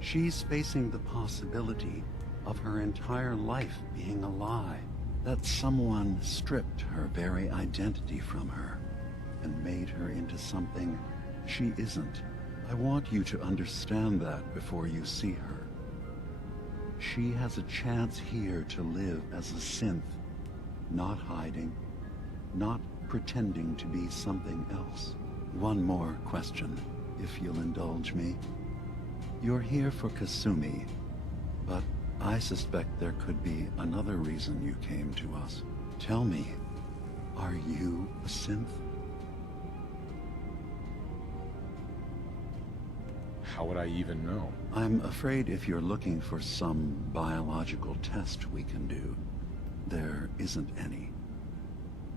She's facing the possibility of her entire life being a lie, that someone stripped her very identity from her and made her into something she isn't. I want you to understand that before you see her. She has a chance here to live as a synth, not hiding, not pretending to be something else. One more question, if you'll indulge me. You're here for Kasumi, but I suspect there could be another reason you came to us. Tell me, are you a synth? How would I even know? I'm afraid if you're looking for some biological test we can do, there isn't any.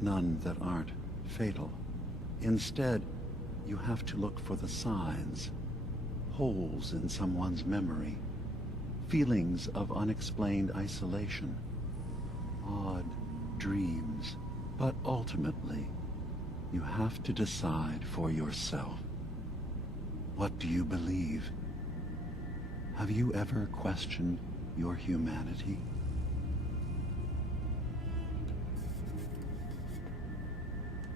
None that aren't fatal. Instead, you have to look for the signs, holes in someone's memory, feelings of unexplained isolation, odd dreams. But ultimately, you have to decide for yourself. What do you believe? Have you ever questioned your humanity?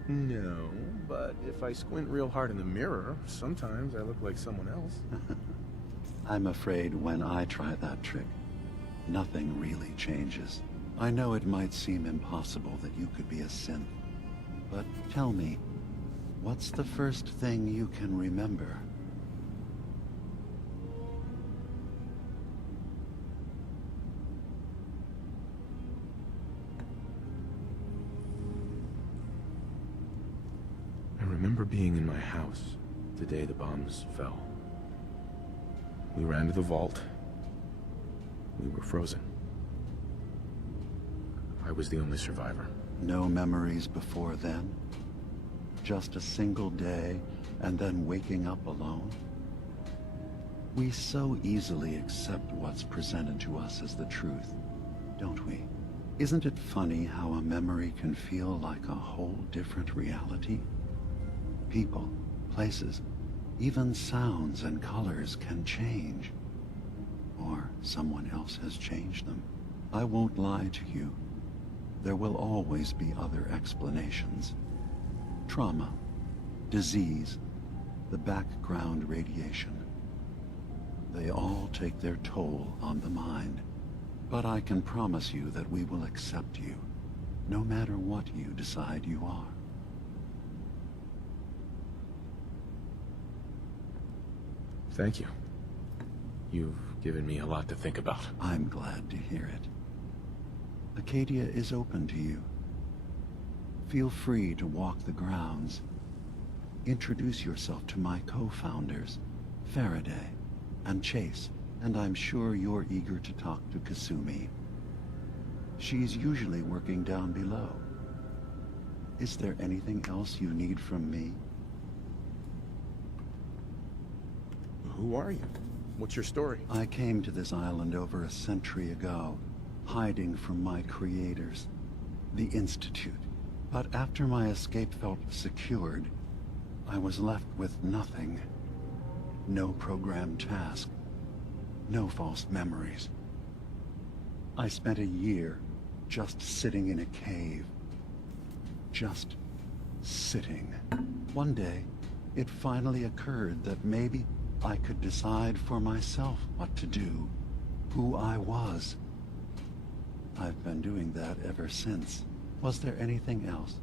No, but if I squint real hard in the mirror, sometimes I look like someone else. I'm afraid when I try that trick, nothing really changes. I know it might seem impossible that you could be a synth, but tell me, what's the first thing you can remember? I remember being in my house the day the bombs fell. We ran to the vault. We were frozen. I was the only survivor. No memories before then? Just a single day, and then waking up alone? We so easily accept what's presented to us as the truth, don't we? Isn't it funny how a memory can feel like a whole different reality? People, places, even sounds and colors can change. Or someone else has changed them. I won't lie to you. There will always be other explanations. Trauma, disease, the background radiation. They all take their toll on the mind. But I can promise you that we will accept you, no matter what you decide you are. Thank you. You've given me a lot to think about. I'm glad to hear it. Acadia is open to you. Feel free to walk the grounds. Introduce yourself to my co-founders, Faraday and Chase, and I'm sure you're eager to talk to Kasumi. She's usually working down below. Is there anything else you need from me? Who are you? What's your story? I came to this island over a century ago, hiding from my creators, the Institute. But after my escape felt secured, I was left with nothing. No programmed task. No false memories. I spent a year just sitting in a cave. Just sitting. One day, it finally occurred that maybe I could decide for myself what to do, who I was. I've been doing that ever since. Was there anything else?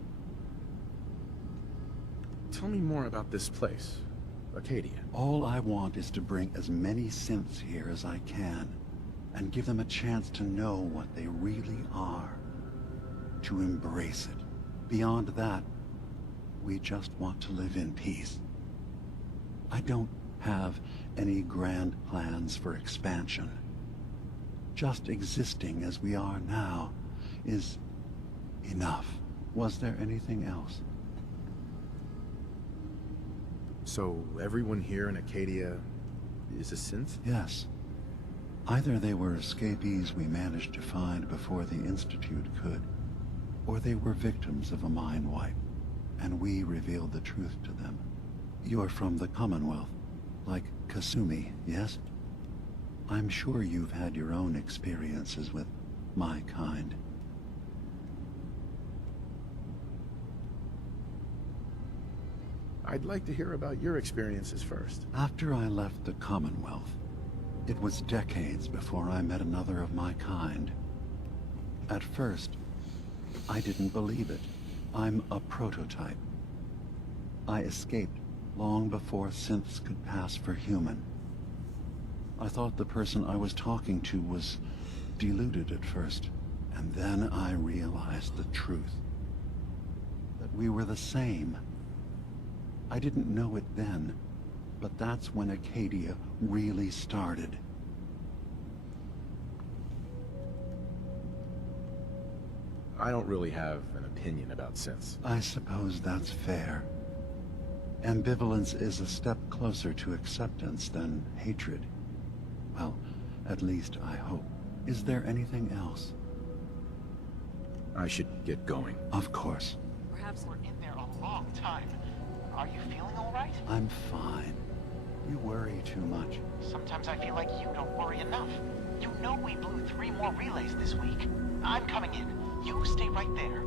Tell me more about this place, Acadia. All I want is to bring as many synths here as I can, and give them a chance to know what they really are. To embrace it. Beyond that, we just want to live in peace. I don't have any grand plans for expansion. Just existing as we are now is enough. Was there anything else? So everyone here in Acadia is a synth? Yes. Either they were escapees we managed to find before the Institute could, or they were victims of a mind wipe, and we revealed the truth to them. You're from the Commonwealth, like Kasumi, yes? I'm sure you've had your own experiences with my kind. I'd like to hear about your experiences first. After I left the Commonwealth, it was decades before I met another of my kind. At first, I didn't believe it. I'm a prototype. I escaped long before synths could pass for human. I thought the person I was talking to was deluded at first, and then I realized the truth. That we were the same. I didn't know it then, but that's when Acadia really started. I don't really have an opinion about synths. I suppose that's fair. Ambivalence is a step closer to acceptance than hatred. Well, at least I hope. Is there anything else? I should get going. Of course. Perhaps we're in there a long time. Are you feeling all right? I'm fine. You worry too much. Sometimes I feel like you don't worry enough. You know we blew 3 more relays this week. I'm coming in. You stay right there.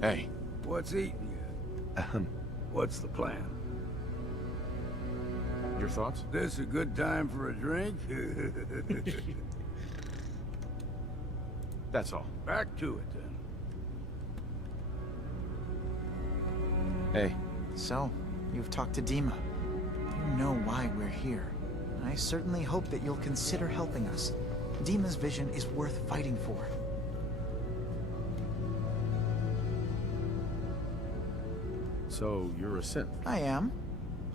Hey. What's eating you? What's the plan? Your thoughts? This a good time for a drink? That's all. Back to it, then. Hey. So, you've talked to Dima. You know why we're here. I certainly hope that you'll consider helping us. Dima's vision is worth fighting for. So, you're a synth? I am.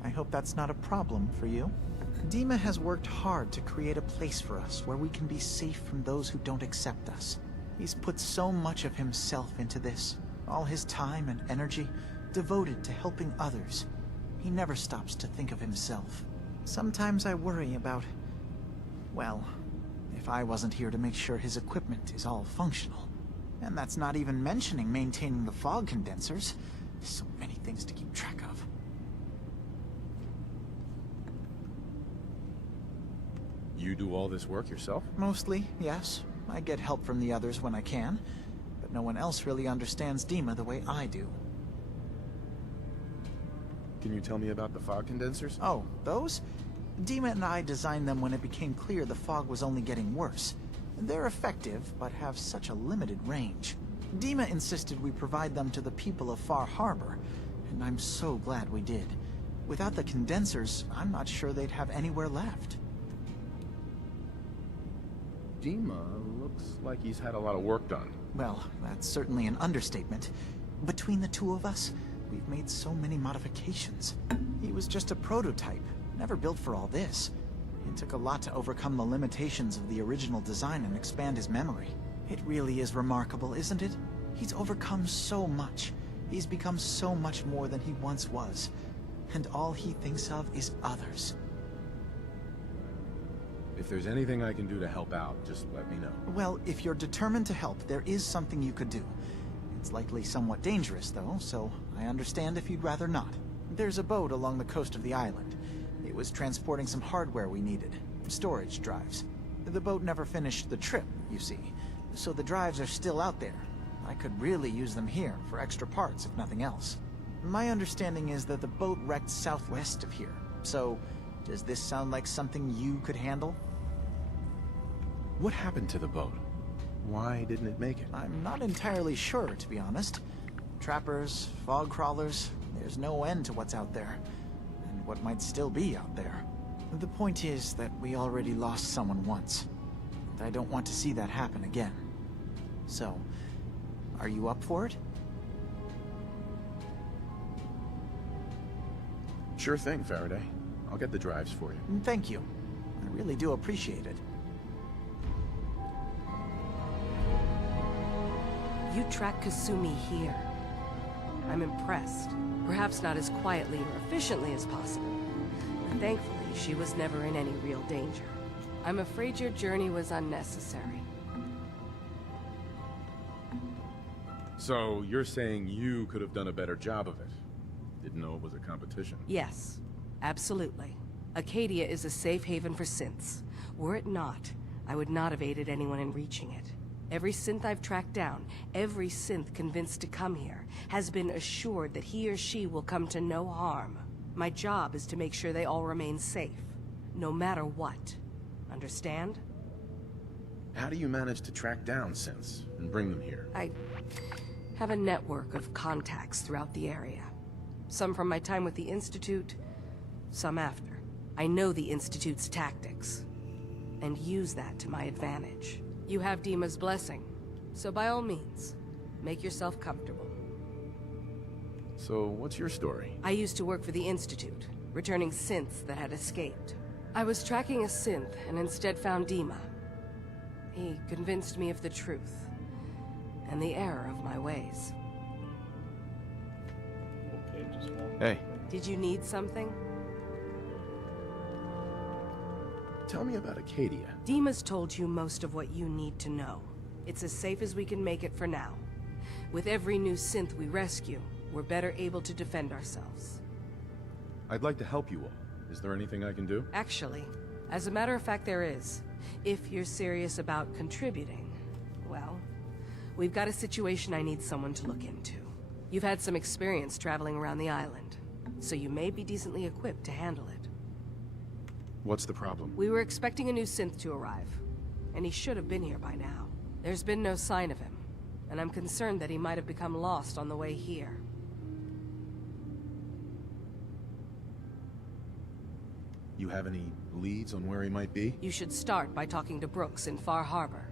I hope that's not a problem for you. Dima has worked hard to create a place for us where we can be safe from those who don't accept us. He's put so much of himself into this, all his time and energy devoted to helping others. He never stops to think of himself. Sometimes I worry about, well, if I wasn't here to make sure his equipment is all functional. And that's not even mentioning maintaining the fog condensers. So many things to keep track of. You do all this work yourself? Mostly, yes. I get help from the others when I can, but no one else really understands Dima the way I do. Can you tell me about the fog condensers? Oh, those? Dima and I designed them when it became clear the fog was only getting worse. They're effective, but have such a limited range. Dima insisted we provide them to the people of Far Harbor, and I'm so glad we did. Without the condensers, I'm not sure they'd have anywhere left. Dima looks like he's had a lot of work done. Well, that's certainly an understatement. Between the two of us, we've made so many modifications. He was just a prototype, never built for all this. It took a lot to overcome the limitations of the original design and expand his memory. It really is remarkable, isn't it? He's overcome so much. He's become so much more than he once was. And all he thinks of is others. If there's anything I can do to help out, just let me know. Well, if you're determined to help, there is something you could do. It's likely somewhat dangerous, though, so I understand if you'd rather not. There's a boat along the coast of the island. It was transporting some hardware we needed. Storage drives. The boat never finished the trip, you see. So the drives are still out there. I could really use them here for extra parts, if nothing else. My understanding is that the boat wrecked southwest of here. So, does this sound like something you could handle? What happened to the boat? Why didn't it make it? I'm not entirely sure, to be honest. Trappers, fog crawlers, there's no end to what's out there. And what might still be out there. The point is that we already lost someone once. And I don't want to see that happen again. So, are you up for it? Sure thing, Faraday. I'll get the drives for you. Thank you. I really do appreciate it. You track Kasumi here. I'm impressed. Perhaps not as quietly or efficiently as possible. But thankfully, she was never in any real danger. I'm afraid your journey was unnecessary. So, you're saying you could have done a better job of it? Didn't know it was a competition? Yes, absolutely. Acadia is a safe haven for synths. Were it not, I would not have aided anyone in reaching it. Every synth I've tracked down, every synth convinced to come here, has been assured that he or she will come to no harm. My job is to make sure they all remain safe, no matter what. Understand? How do you manage to track down synths and bring them here? I have a network of contacts throughout the area. Some from my time with the Institute, some after. I know the Institute's tactics, and use that to my advantage. You have Dima's blessing, so by all means, make yourself comfortable. So, what's your story? I used to work for the Institute, returning synths that had escaped. I was tracking a synth and instead found Dima. He convinced me of the truth, and the error of my ways. Hey. Did you need something? Tell me about Acadia. Dima's told you most of what you need to know. It's as safe as we can make it for now. With every new synth we rescue, we're better able to defend ourselves. I'd like to help you all. Is there anything I can do? Actually, as a matter of fact, there is. If you're serious about contributing, well, we've got a situation I need someone to look into. You've had some experience traveling around the island, so you may be decently equipped to handle it. What's the problem? We were expecting a new synth to arrive, and he should have been here by now. There's been no sign of him, and I'm concerned that he might have become lost on the way here. You have any leads on where he might be? You should start by talking to Brooks in Far Harbor.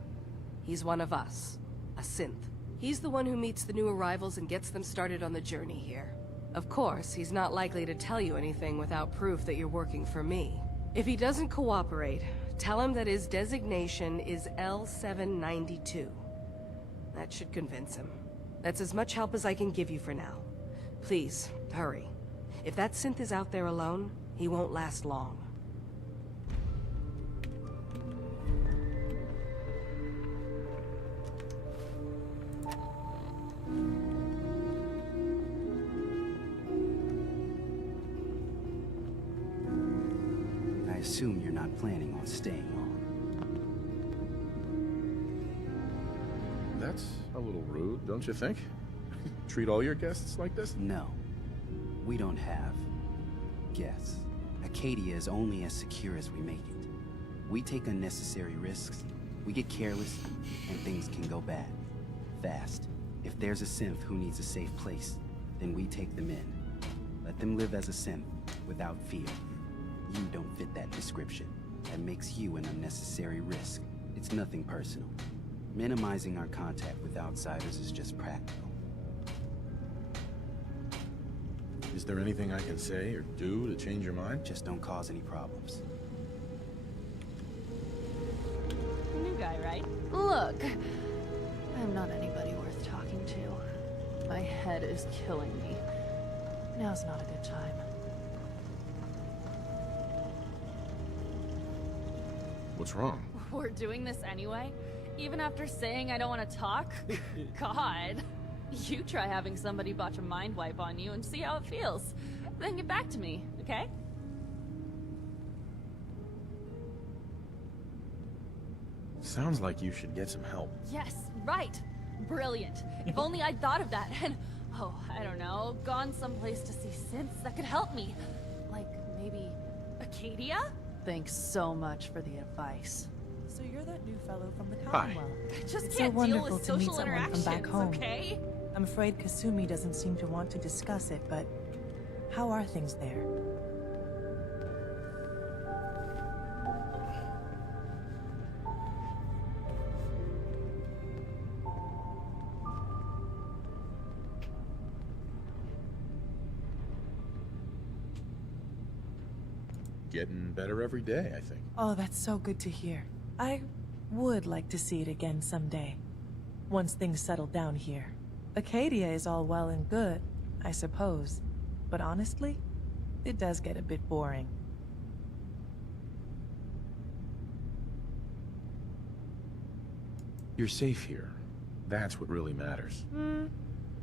He's one of us, a synth. He's the one who meets the new arrivals and gets them started on the journey here. Of course, he's not likely to tell you anything without proof that you're working for me. If he doesn't cooperate, tell him that his designation is L792. That should convince him. That's as much help as I can give you for now. Please, hurry. If that synth is out there alone, he won't last long. I assume you're not planning on staying long. That's a little rude, don't you think? Treat all your guests like this? No. We don't have guests. Acadia is only as secure as we make it. We take unnecessary risks, we get careless, and things can go bad. Fast. If there's a synth who needs a safe place, then we take them in. Let them live as a synth, without fear. You don't fit that description. That makes you an unnecessary risk. It's nothing personal. Minimizing our contact with outsiders is just practical. Is there anything I can say or do to change your mind? Just don't cause any problems. New guy, right? Look, I'm not anybody worth talking to. My head is killing me. Now's not a good time. What's wrong? We're doing this anyway? Even after saying I don't want to talk? God. You try having somebody botch a mind wipe on you and see how it feels. Then get back to me, okay? Sounds like you should get some help. Yes, right. Brilliant. If only I'd thought of that and, oh, I don't know, gone someplace to see synths that could help me. Like, maybe Acadia? Thanks so much for the advice. So you're that new fellow from the Hi. Commonwealth. I just It's can't so deal wonderful with to meet social someone from interactions, back home. okay? I'm afraid Kasumi doesn't seem to want to discuss it, but how are things there? Getting better every day, I think. Oh, that's so good to hear. I would like to see it again someday. Once things settle down here. Acadia is all well and good, I suppose. But honestly, it does get a bit boring. You're safe here. That's what really matters.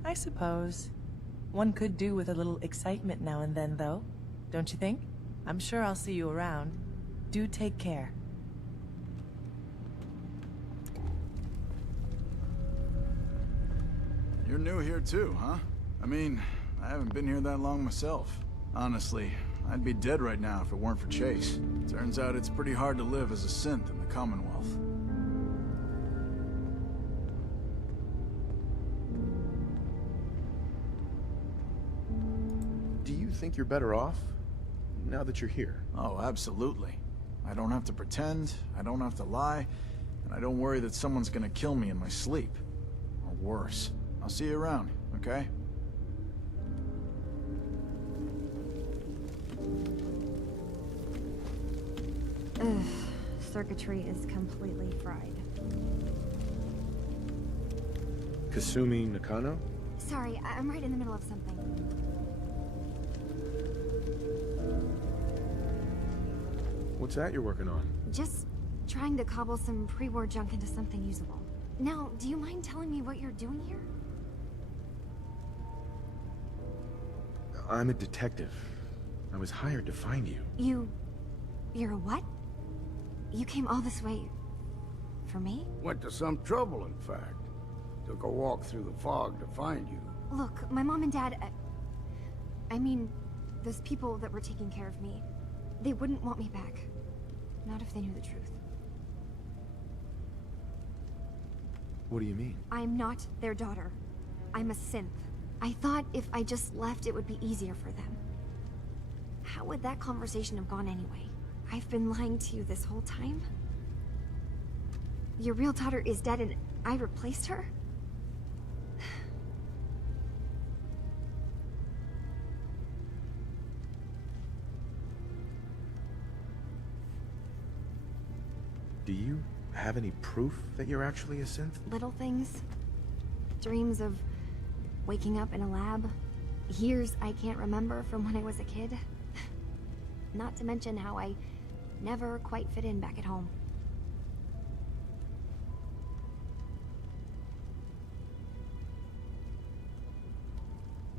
I suppose. One could do with a little excitement now and then, though. Don't you think? I'm sure I'll see you around. Do take care. You're new here too, huh? I mean, I haven't been here that long myself. Honestly, I'd be dead right now if it weren't for Chase. Turns out it's pretty hard to live as a synth in the Commonwealth. Do you think you're better off now that you're here? Oh, absolutely. I don't have to pretend, I don't have to lie, and I don't worry that someone's gonna kill me in my sleep. Or worse. I'll see you around, okay? Ugh, circuitry is completely fried. Kasumi Nakano? Sorry, I'm right in the middle of something. What's that you're working on? Just trying to cobble some pre-war junk into something usable. Now, do you mind telling me what you're doing here? I'm a detective. I was hired to find you. You're a what? You came all this way... for me? Went to some trouble, in fact. Took a walk through the fog to find you. Look, my mom and dad... I mean, those people that were taking care of me, they wouldn't want me back. Not if they knew the truth. What do you mean? I'm not their daughter. I'm a synth. I thought if I just left, it would be easier for them. How would that conversation have gone anyway? I've been lying to you this whole time? Your real daughter is dead and I replaced her? Do you have any proof that you're actually a synth? Little things. Dreams of waking up in a lab. Years I can't remember from when I was a kid. Not to mention how I never quite fit in back at home.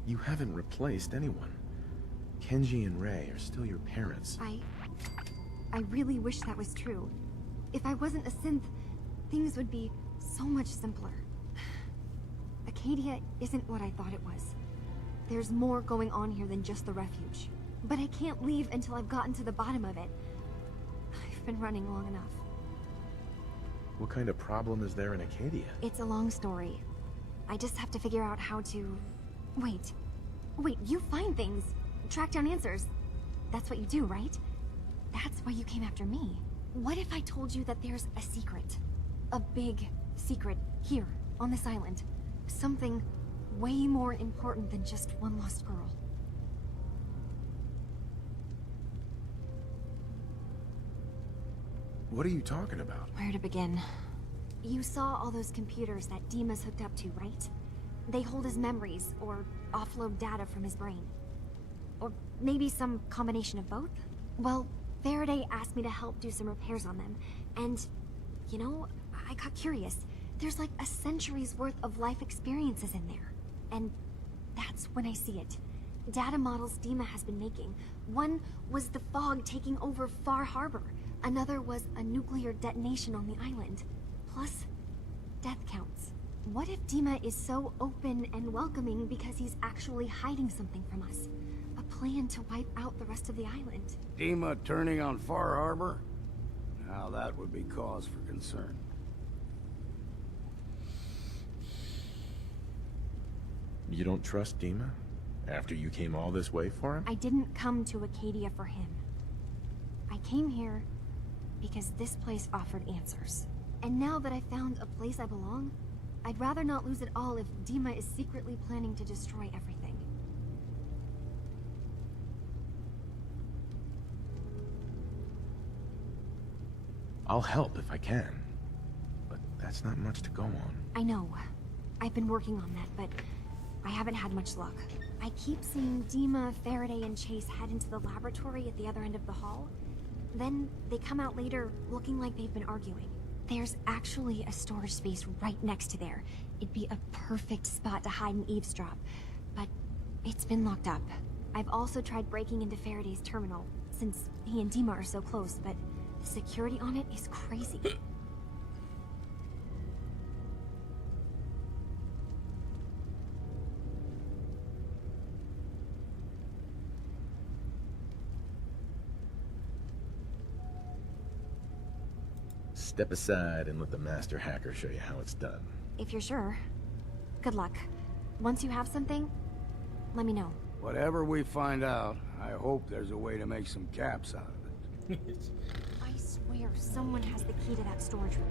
You haven't replaced anyone. Kenji and Rei are still your parents. I really wish that was true. If I wasn't a synth, things would be so much simpler. Acadia isn't what I thought it was. There's more going on here than just the refuge. But I can't leave until I've gotten to the bottom of it. I've been running long enough. What kind of problem is there in Acadia? It's a long story. I just have to figure out how to... Wait, you find things. Track down answers. That's what you do, right? That's why you came after me. What if I told you that there's a secret? A big secret here, on this island. Something way more important than just one lost girl. What are you talking about? Where to begin? You saw all those computers that Dima's hooked up to, right? They hold his memories, or offload data from his brain. Or maybe some combination of both? Well, Faraday asked me to help do some repairs on them, and, you know, I got curious. There's like a century's worth of life experiences in there. And that's when I see it. Data models Dima has been making. One was the fog taking over Far Harbor. Another was a nuclear detonation on the island. Plus, death counts. What if Dima is so open and welcoming because he's actually hiding something from us? A plan to wipe out the rest of the island. Dima turning on Far Harbor? Now that would be cause for concern. You don't trust Dima? After you came all this way for him? I didn't come to Acadia for him. I came here because this place offered answers. And now that I found a place I belong, I'd rather not lose it all if Dima is secretly planning to destroy everything. I'll help if I can. But that's not much to go on. I know. I've been working on that, but I haven't had much luck. I keep seeing Dima, Faraday, and Chase head into the laboratory at the other end of the hall. Then they come out later looking like they've been arguing. There's actually a storage space right next to there. It'd be a perfect spot to hide and eavesdrop, but it's been locked up. I've also tried breaking into Faraday's terminal, since he and Dima are so close, but the security on it is crazy. Step aside and let the master hacker show you how it's done. If you're sure. Good luck. Once you have something, let me know. Whatever we find out, I hope there's a way to make some caps out of it. I swear someone has the key to that storage room.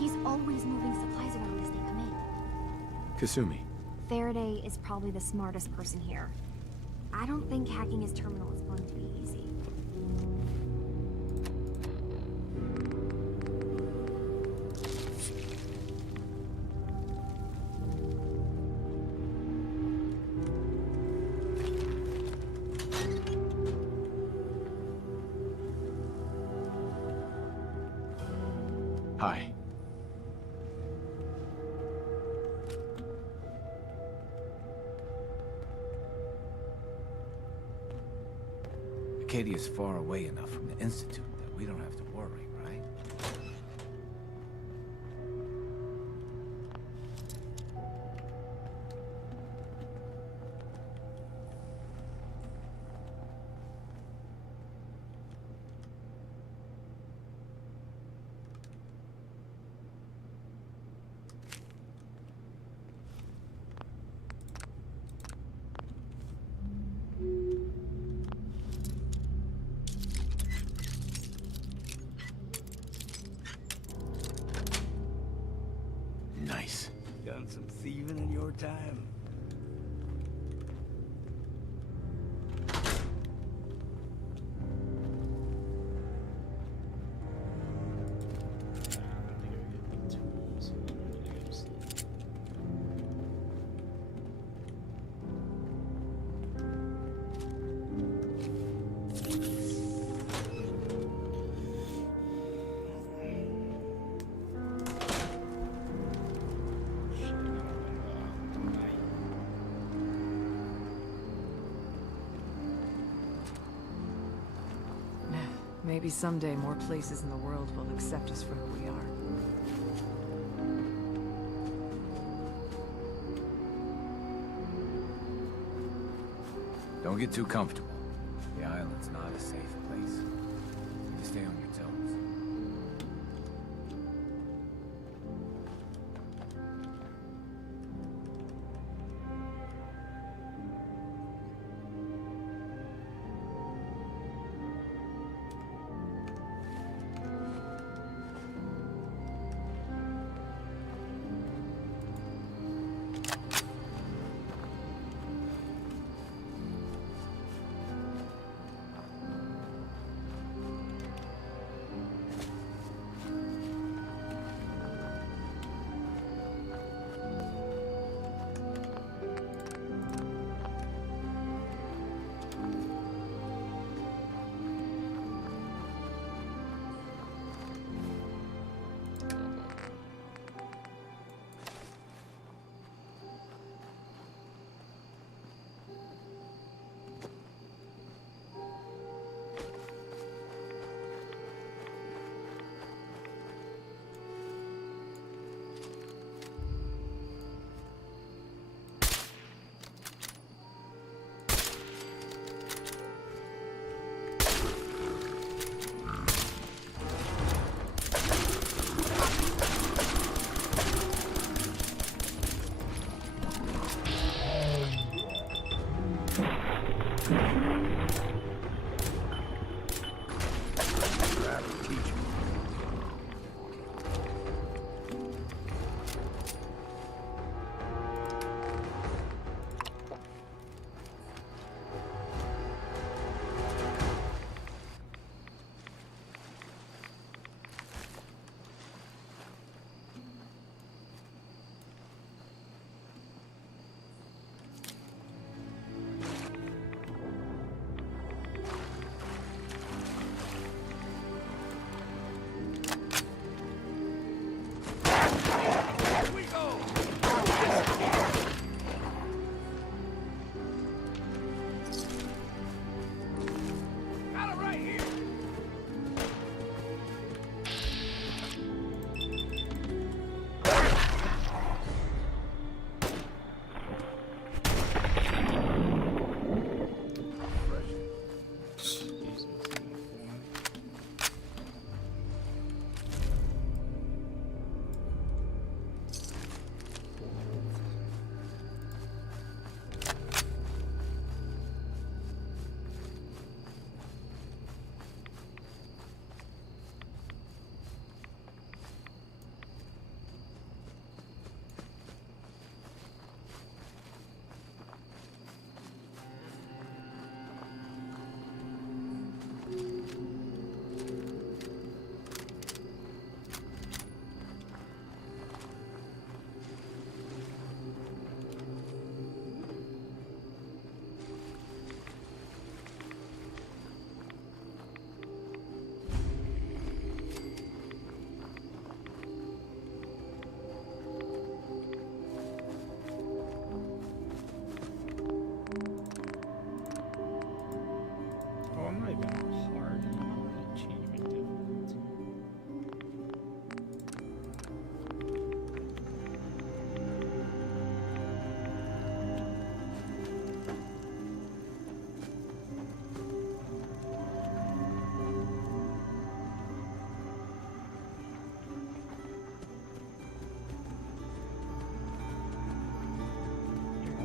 He's always moving supplies around as they come in. Kasumi. Faraday is probably the smartest person here. I don't think hacking his terminal is going to be easy. Hi. Acadia's far away enough from the Institute that we don't have to worry, right? nice. Done some thieving in your time? Maybe someday more places in the world will accept us for who we are. Don't get too comfortable. The island's not a safe place. You stay on your toes.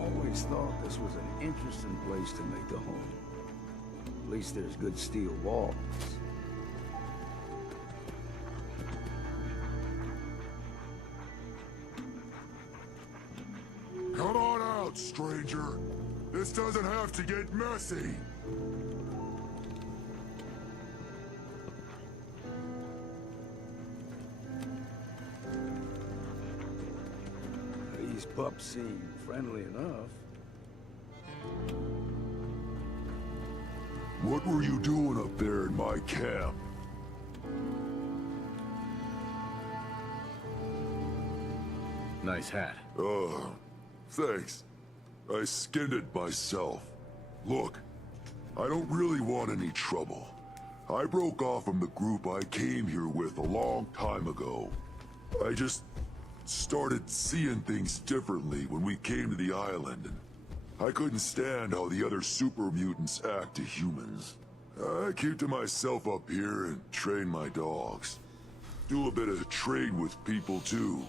Always thought this was an interesting place to make a home. At least there's good steel walls. Come on out, stranger. This doesn't have to get messy. These pups seem friendly enough. What were you doing up there in my camp? Nice hat. Thanks. I skinned it myself. Look, I don't really want any trouble. I broke off from the group I came here with a long time ago. I just started seeing things differently when we came to the island, and I couldn't stand how the other super mutants act to humans. I keep to myself up here and train my dogs. Do a bit of trade with people too.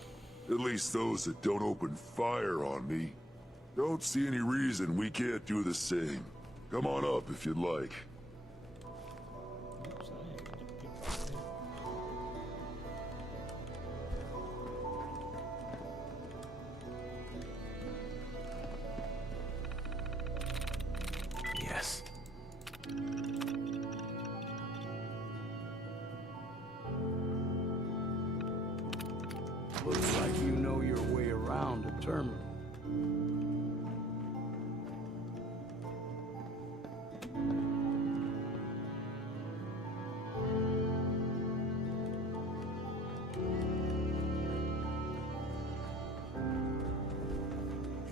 At least those that don't open fire on me. Don't see any reason we can't do the same. Come on up if you'd like. Yes. Looks like you know your way around a terminal.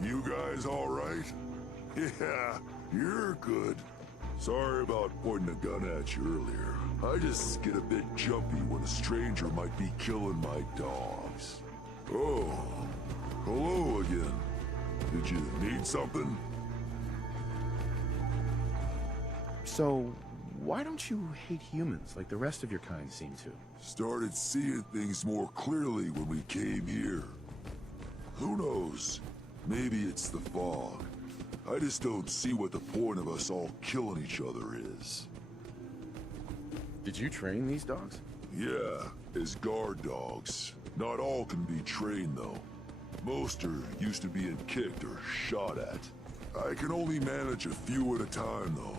You guys all right? Yeah, you're good. Sorry about pointing a gun at you earlier. I just get a bit jumpy when a stranger might be killing my dogs. Oh, hello again. Did you need something? So, why don't you hate humans like the rest of your kind seem to? Started seeing things more clearly when we came here. Who knows? Maybe it's the fog. I just don't see what the point of us all killing each other is. Did you train these dogs? Yeah, as guard dogs. Not all can be trained, though. Most are used to being kicked or shot at. I can only manage a few at a time, though.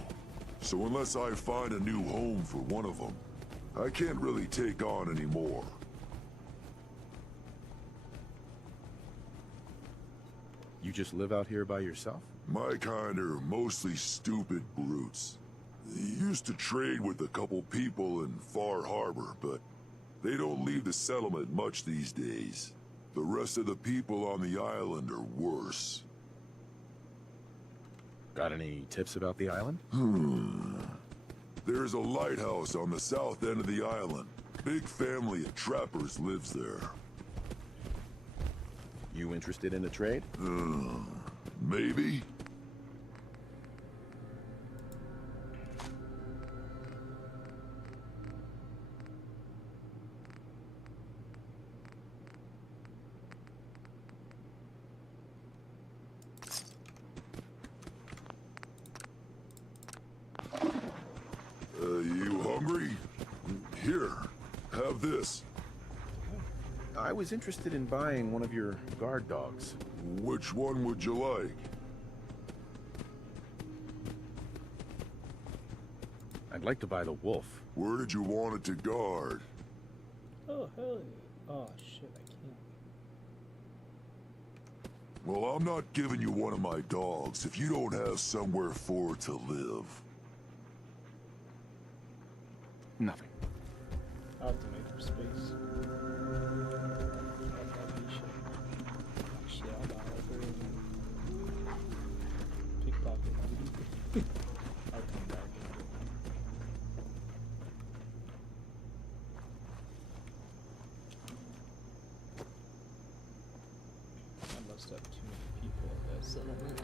So unless I find a new home for one of them, I can't really take on any more. You just live out here by yourself? My kind are mostly stupid brutes. Used to trade with a couple people in Far Harbor, but they don't leave the settlement much these days. The rest of the people on the island are worse. Got any tips about the island? There's a lighthouse on the south end of the island. Big family of trappers lives there. You interested in a trade? Maybe? You hungry? Here, have this. I was interested in buying one of your guard dogs. Which one would you like? I'd like to buy the wolf. Where did you want it to guard? Oh, hell yeah. Oh, shit, I can't. Well, I'm not giving you one of my dogs if you don't have somewhere for it to live. Nothing. I'll have to make for space. Shit, I'll buy like a pickpocket. I'll come back. I must have too many people in that settlement.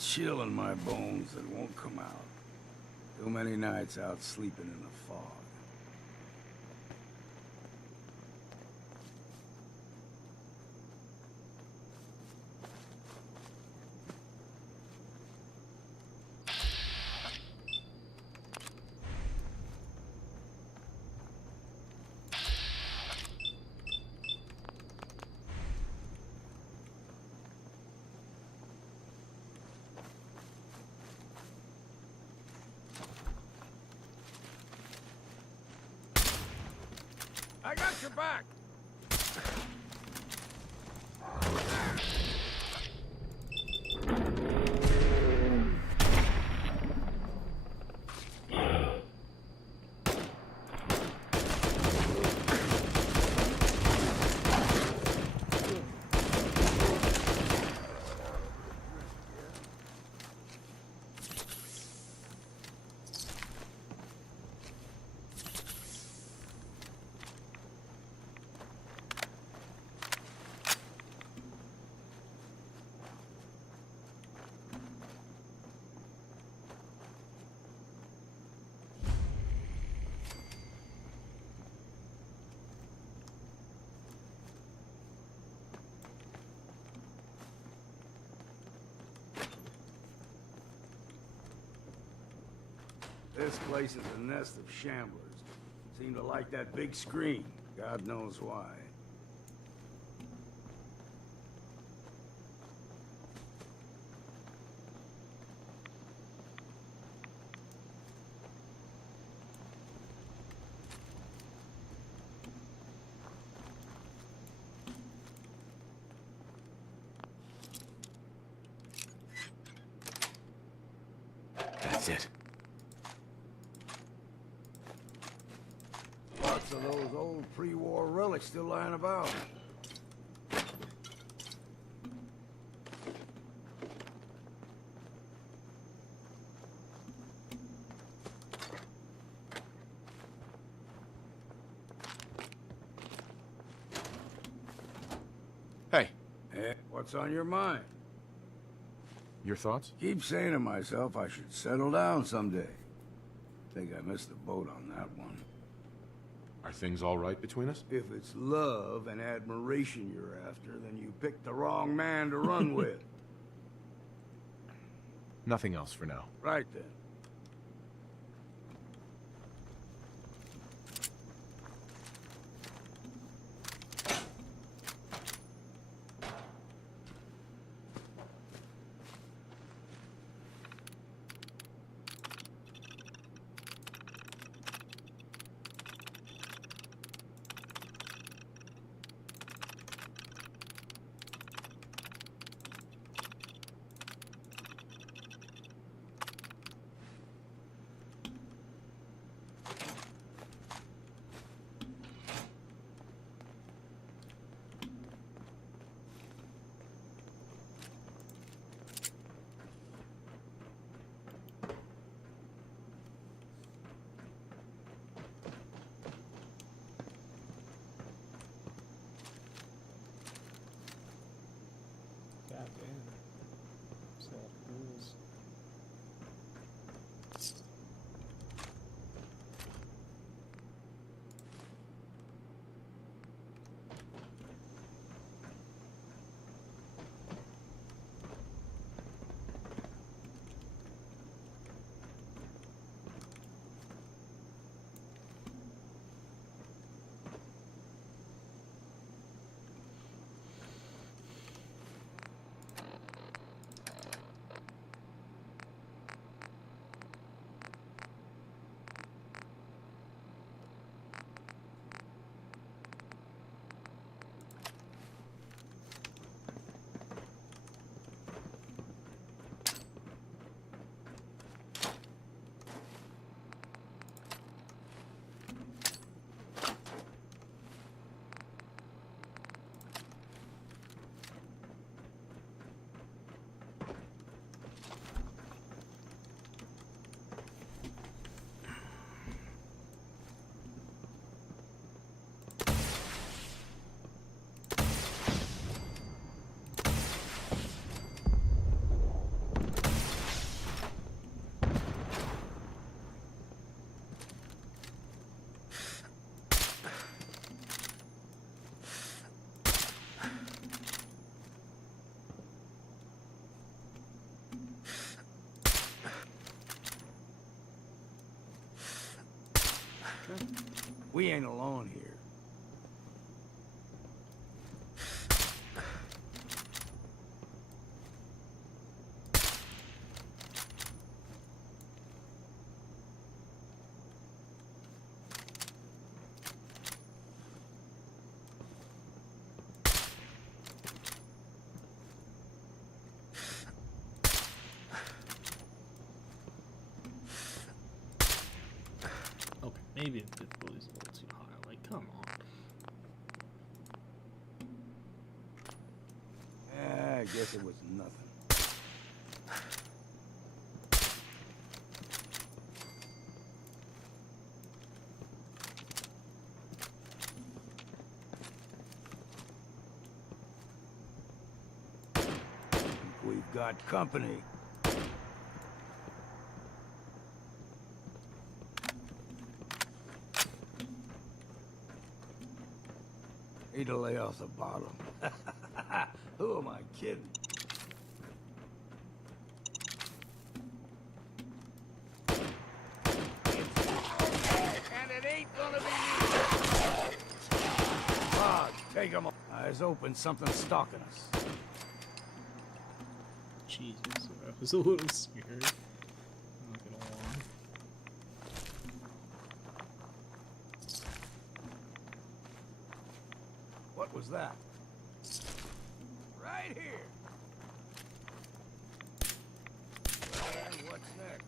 chill in my bones that won't come out. Too many nights out sleeping in the fog. I got your back! This place is a nest of shamblers. Seem to like that big screen. God knows why. That's it. Lots of those old pre-war relics still lying about. Hey. Eh, what's on your mind? Your thoughts? Keep saying to myself I should settle down someday. Think I missed the boat on that one. Are things all right between us? If it's love and admiration you're after, then you picked the wrong man to run with. Nothing else for now. Right then. We ain't alone here. Okay, maybe the difficulty's a little too high. Like, come on. I guess it was nothing. We've got company. Need to lay off the bottom. Who am I kidding? And it ain't gonna be me. Ah, take 'em. Eyes open, something's stalking us. Jesus, I was a little scared. I'm not gonna lie. What was that? Right here. And what's next?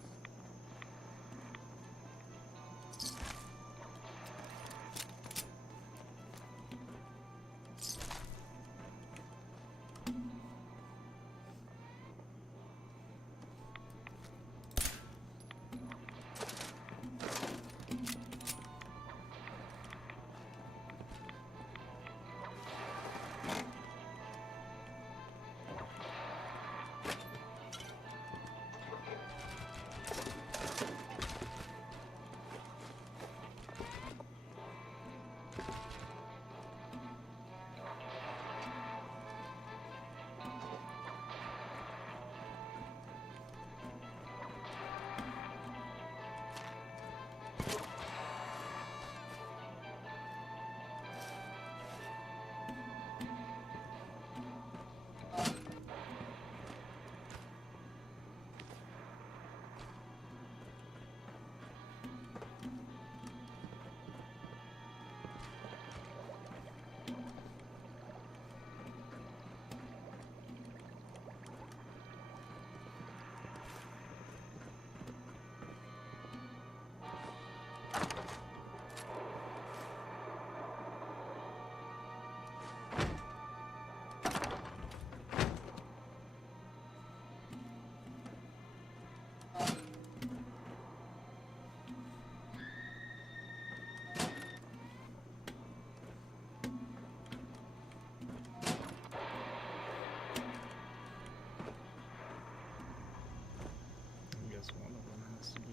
I guess one of them has to be in.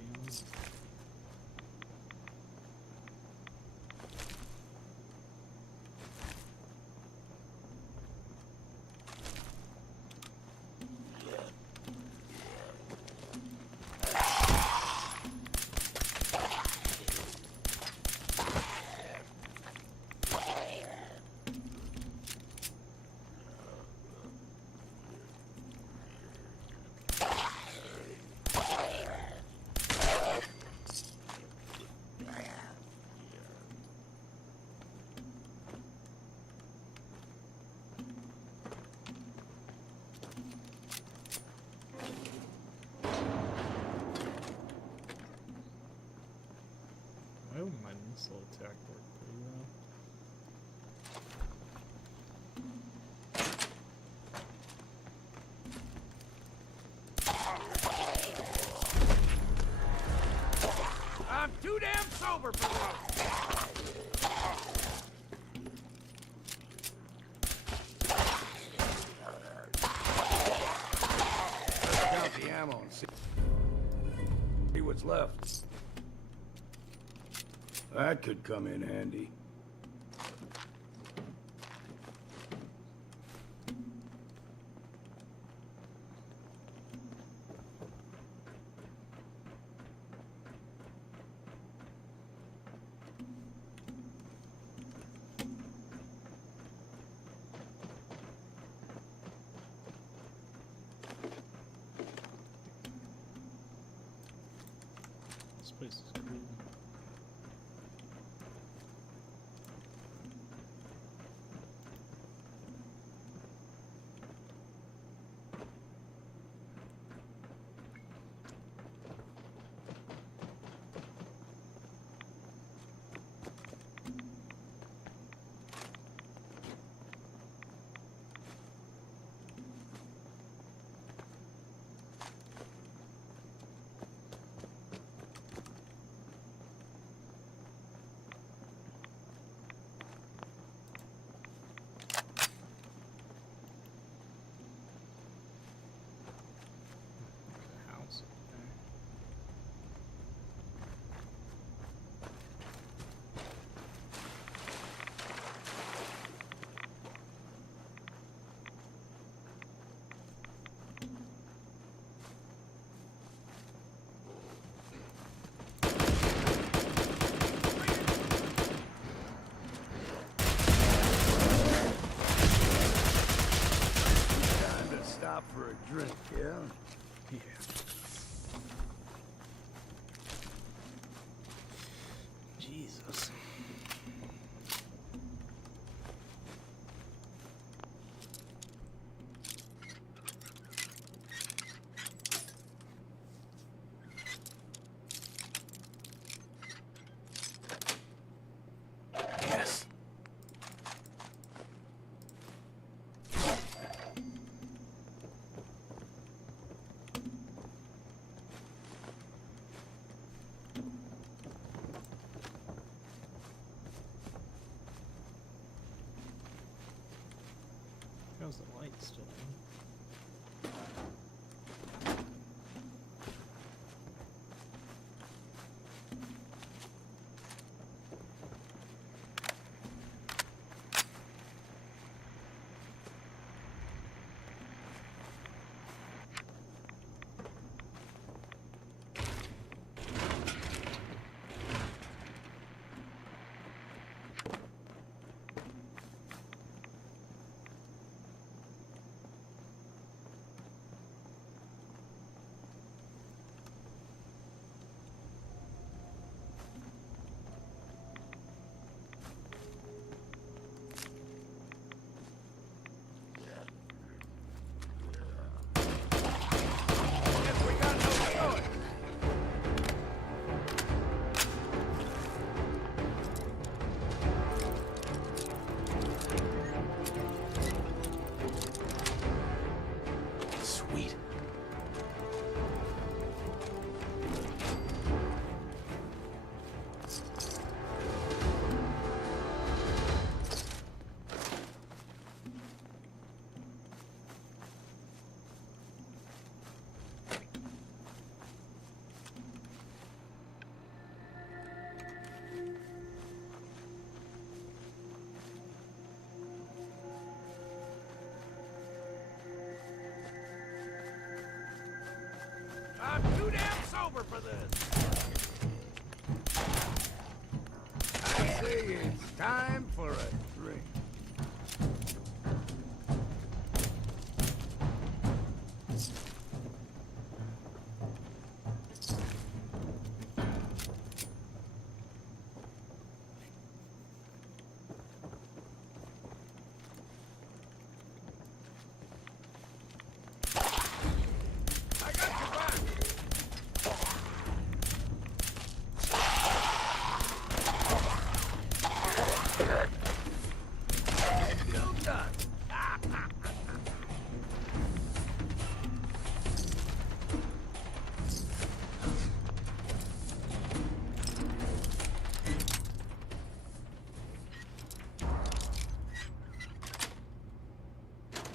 I hope my missile attack worked pretty well. I'm too damn sober for this. Count the ammo and see what's left. That could come in handy. drink, yeah? Here. Jesus. Yes. How's the light still on? Sweet. I'm too damn sober for this. I say it's time for a drink.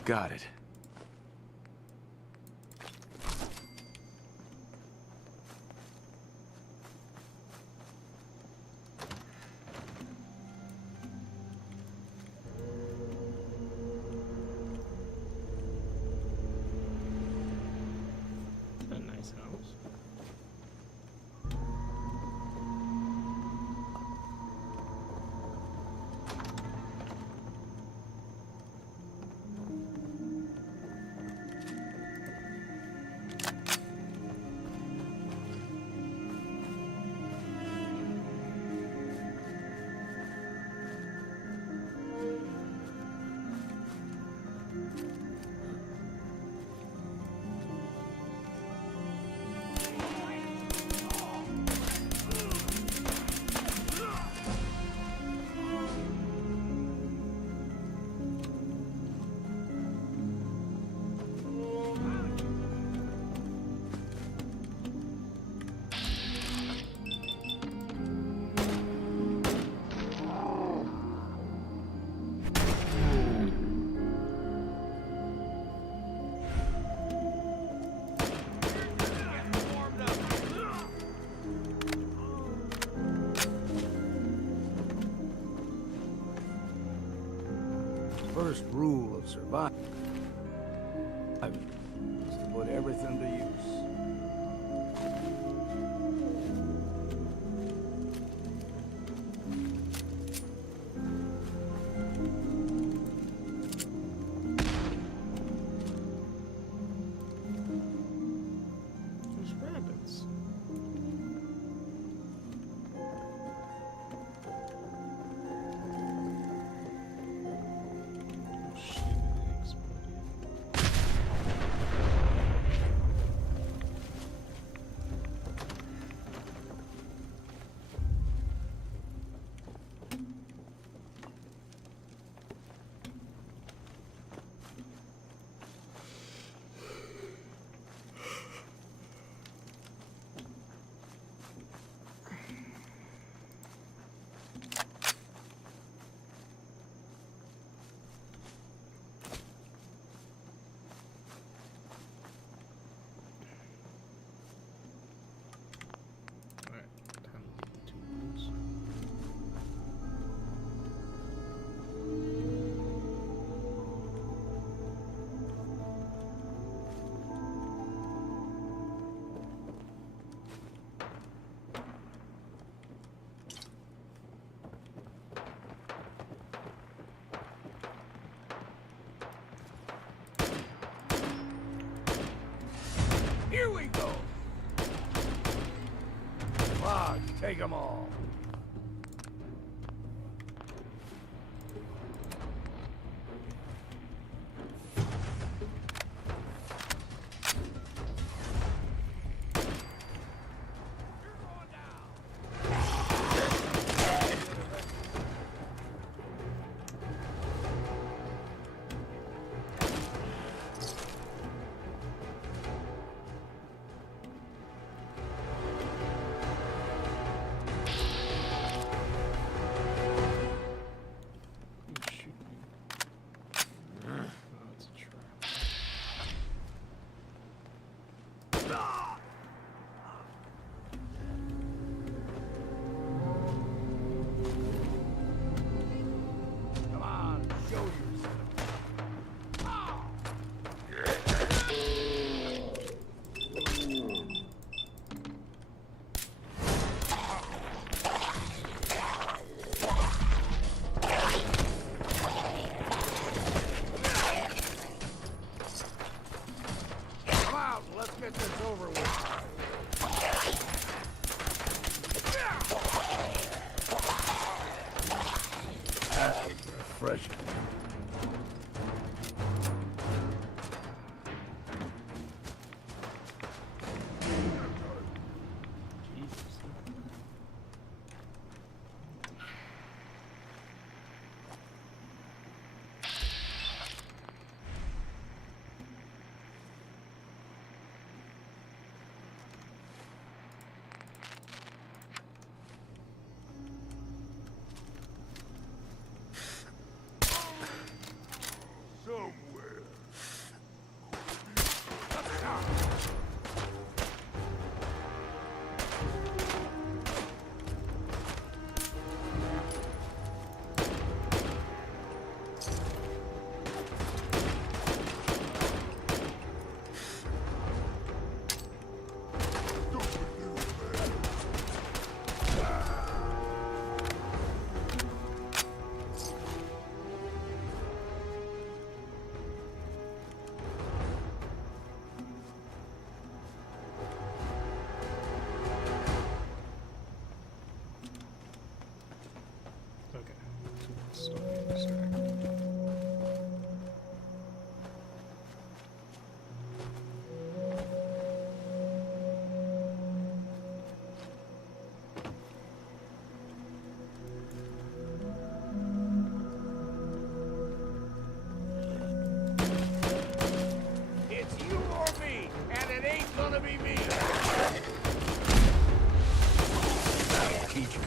Got it. It's a nice house. First rule of survival is to put everything to use. we go! Come on, take them all. Come on, show yourself. Come out, let's get this over with. That's refreshing. Somewhere. It's you or me, and it ain't gonna be me. That'll teach you.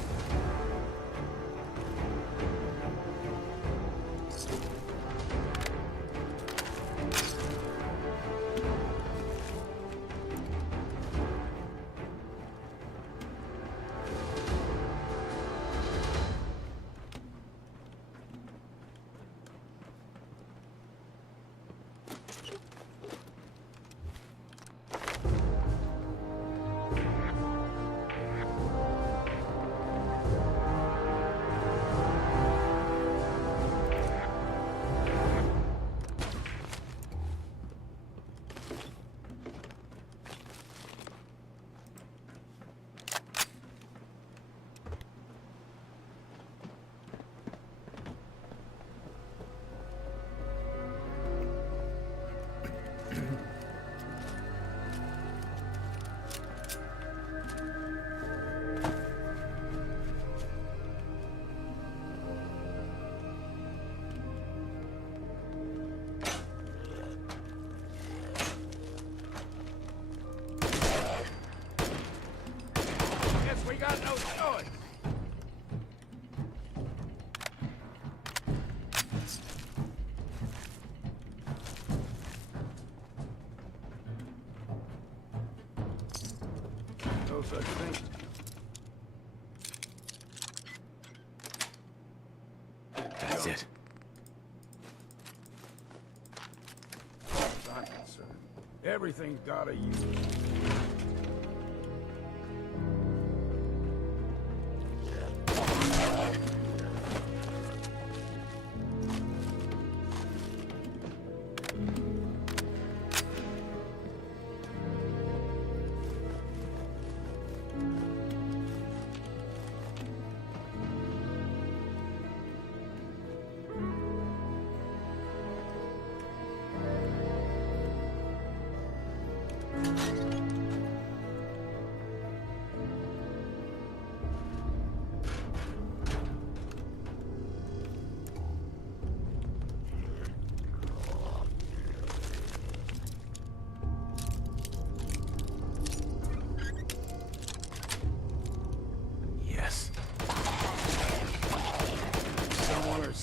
We got no choice. No such thing. That's it. I'm concerned. Everything's got a use.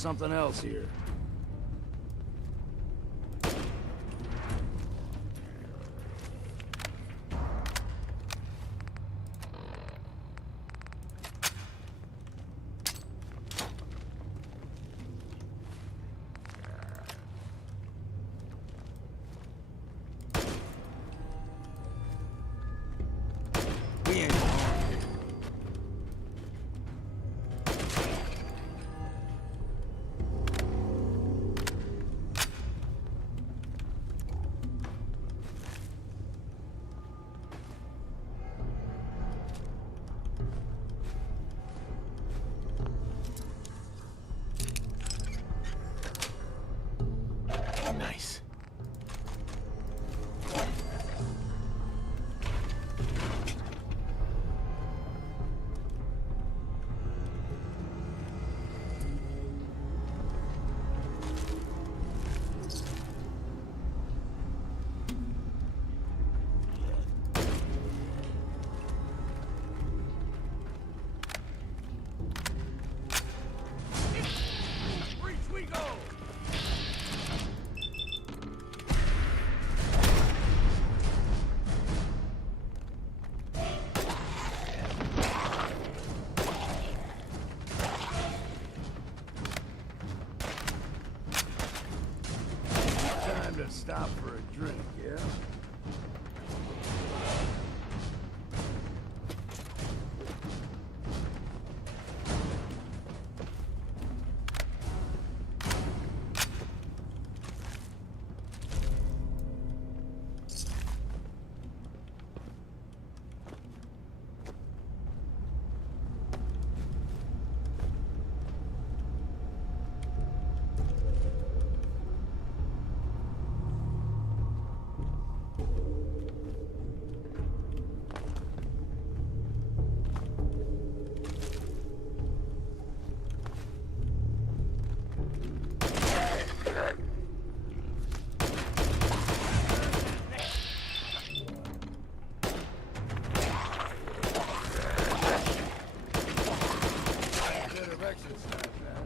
something else here. We ain't going here. Nice. Reach we go! Time to stop for a drink, yeah? Bit of exercise now.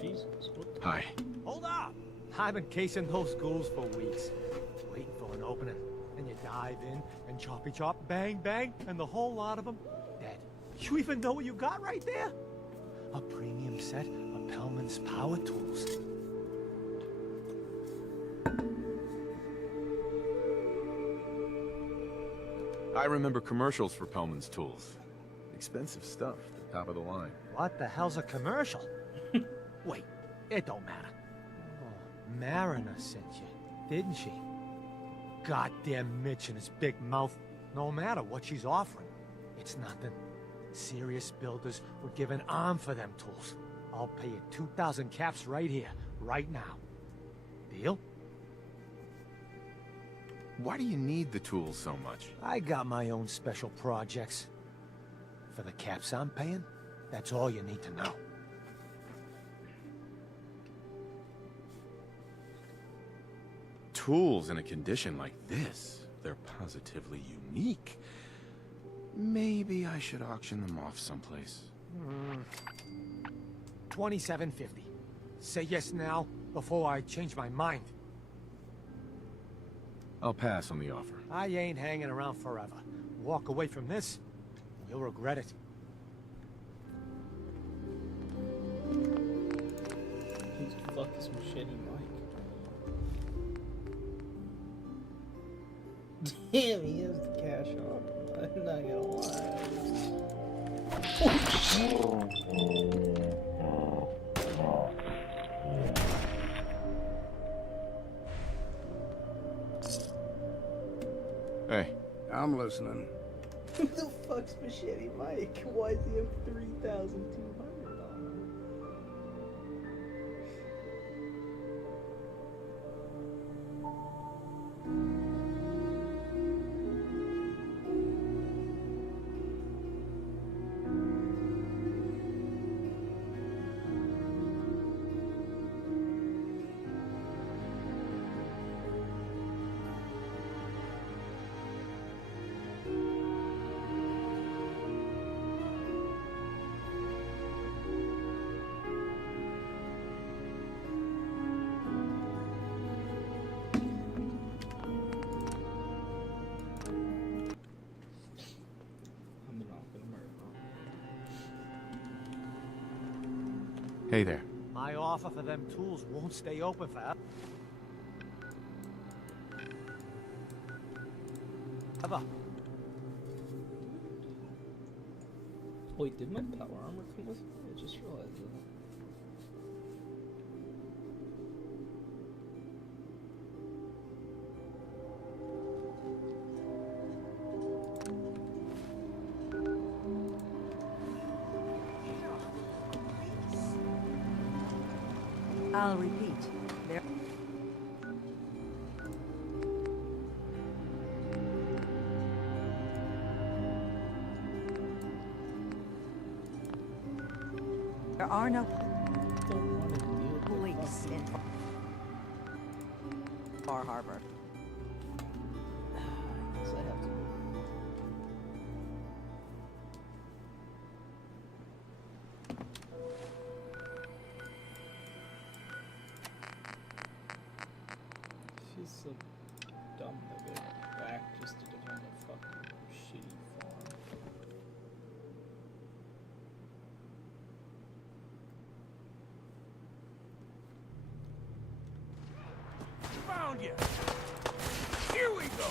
Jesus, what? Hi. Hold up! I've been casing those ghouls for weeks, waiting for an opening. And you dive in, and choppy chop, bang bang, and the whole lot of them dead. You even know what you got right there? A premium set of Pellman's power tools. I remember commercials for Pellman's tools. Expensive stuff, the top of the line. What the hell's a commercial? Wait, it don't matter. Oh, Mariner sent you, didn't she? Goddamn Mitch and his big mouth. No matter what she's offering, it's nothing. Serious builders would give an arm for them tools. I'll pay you 2,000 caps right here, right now. Deal? Why do you need the tools so much? I got my own special projects. For the caps I'm paying, that's all you need to know. Tools in a condition like this, they're positively unique. Maybe I should auction them off someplace. $27.50. Say yes now, before I change my mind. I'll pass on the offer. I ain't hanging around forever. Walk away from this, you'll regret it. He's fuck is Machete Mike? Damn, he has the cash on him. I'm not gonna lie. Hey. I'm listening. Who the fuck's Machete Mike? Why does he have 3,200 on him? Hey there. My offer for them tools won't stay open forever. Wait, did my power armor come with me? I just realized that. I'll repeat. There are no police in Far Harbor. Guess I have to. She's so dumb that they go back just to defend a fucking shitty farm. Found you! Here we go!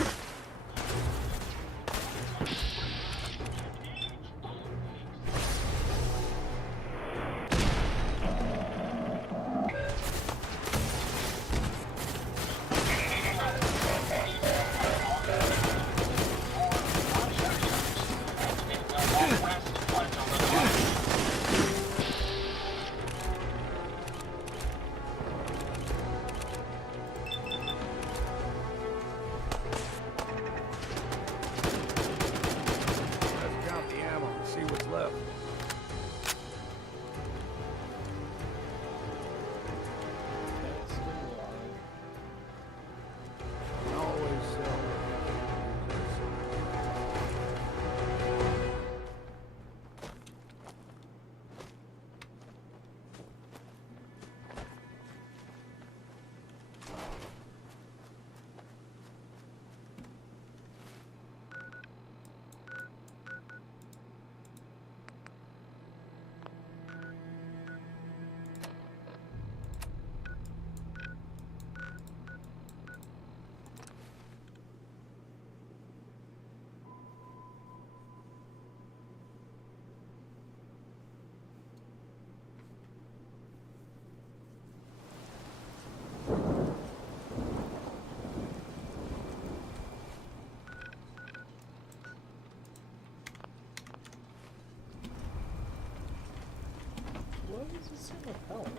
Why does it say my power armor?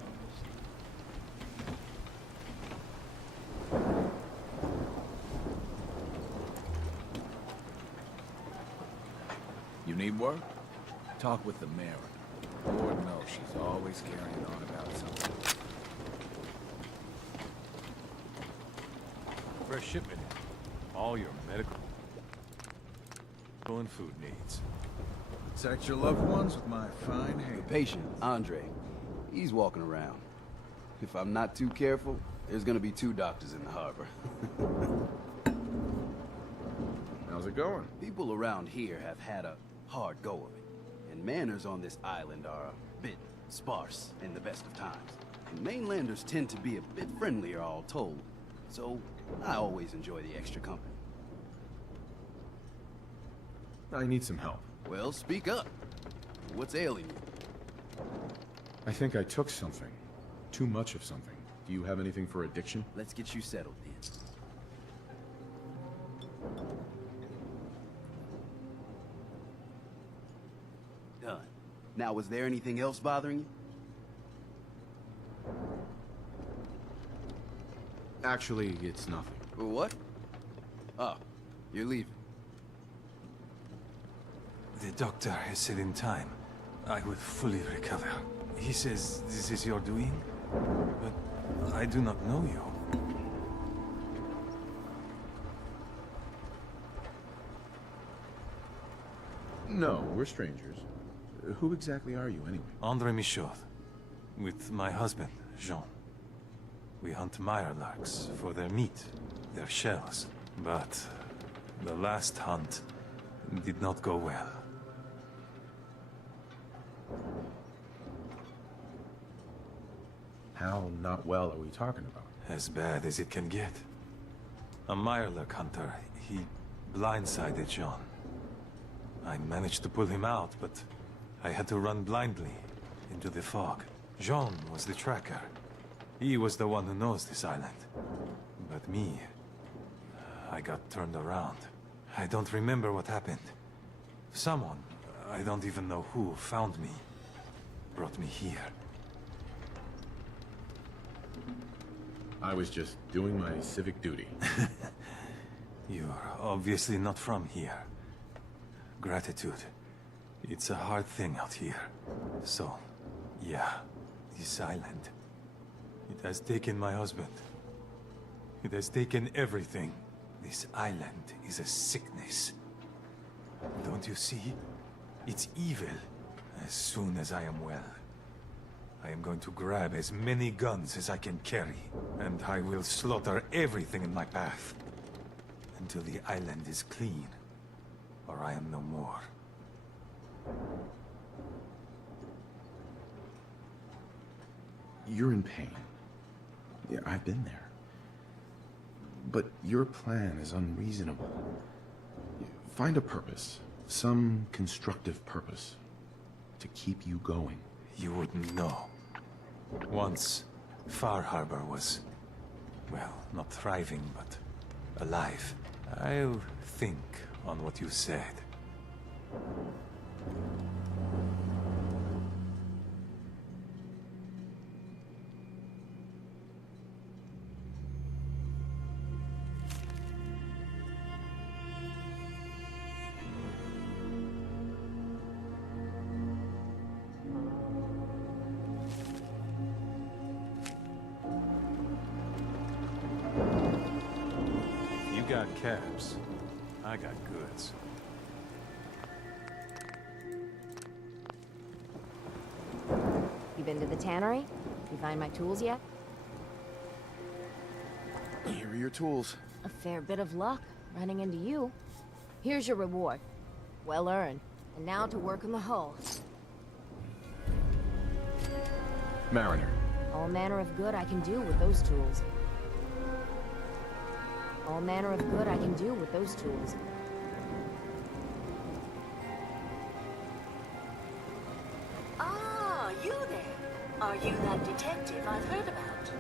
You need work? Talk with the Mariner. Lord knows she's always carrying on about something. Fresh shipment. All your medical and food needs. Protect your loved ones with my fine hand. The patient, Andre, he's walking around. If I'm not too careful, there's gonna be 2 doctors in the harbor. How's it going? People around here have had a hard go of it, and manners on this island are a bit sparse in the best of times. Mainlanders tend to be a bit friendlier, all told. So, I always enjoy the extra company. I need some help. Well, speak up. What's ailing you? I think I took something. Too much of something. Do you have anything for addiction? Let's get you settled then. Done. Now, was there anything else bothering you? Actually, it's nothing. What? Oh, you're leaving. The doctor has said in time I will fully recover. He says this is your doing, but I do not know you. No, we're strangers. Who exactly are you, anyway? Andre Michaud, with my husband, Jean. We hunt mirelurks for their meat, their shells. But the last hunt did not go well. How not well are we talking about? As bad as it can get. A mirelurk hunter, he blindsided Jean. I managed to pull him out, but I had to run blindly into the fog. Jean was the tracker. He was the one who knows this island. But me, I got turned around. I don't remember what happened. Someone, I don't even know who, found me. Brought me here. I was just doing my civic duty. You're obviously not from here. Gratitude. It's a hard thing out here. So, yeah, this island. It has taken my husband. It has taken everything. This island is a sickness. Don't you see? It's evil. As soon as I am well, I am going to grab as many guns as I can carry, and I will slaughter everything in my path. Until the island is clean, or I am no more. You're in pain. Yeah, I've been there. But your plan is unreasonable. Find a purpose. Some constructive purpose. To keep you going. You wouldn't know. Once, Far Harbor was, well, not thriving, but alive. I'll think on what you said. You got caps. I got goods. You been to the tannery? You find my tools yet? Here are your tools. A fair bit of luck running into you. Here's your reward. Well earned. And now to work on the hull. Mariner. All manner of good I can do with those tools. All manner of good I can do with those tools. Ah, you there. Are you that detective I've heard about?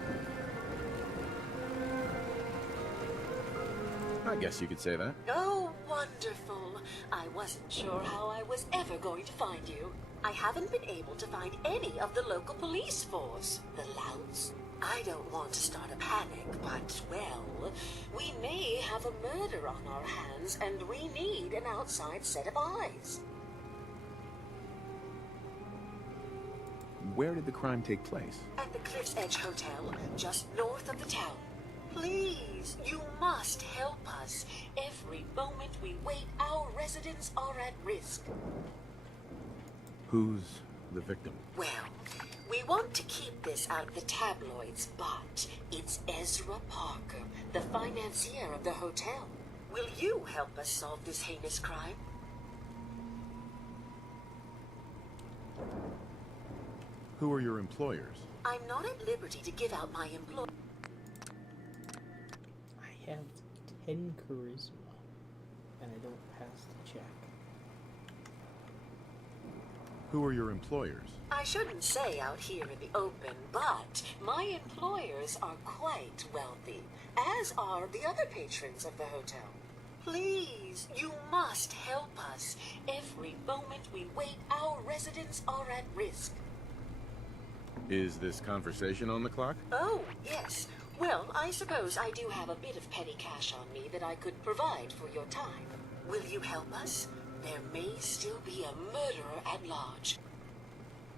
I guess you could say that. Oh, wonderful. I wasn't sure how I was ever going to find you. I haven't been able to find any of the local police force. The louts. I don't want to start a panic, but, well, we may have a murder on our hands, and we need an outside set of eyes. Where did the crime take place? At the Cliff's Edge Hotel, just north of the town. Please, you must help us. Every moment we wait, our residents are at risk. Who's the victim? Well, we want to keep this out of the tabloids, but it's Ezra Parker, the financier of the hotel. Will you help us solve this heinous crime? Who are your employers? I'm not at liberty to give out my employ. I have 10 charisma, and I don't pass the check. Who are your employers? I shouldn't say out here in the open, but my employers are quite wealthy, as are the other patrons of the hotel. Please, you must help us. Every moment we wait, our residents are at risk. Is this conversation on the clock? Oh, yes. Well, I suppose I do have a bit of petty cash on me that I could provide for your time. Will you help us? There may still be a murderer at large.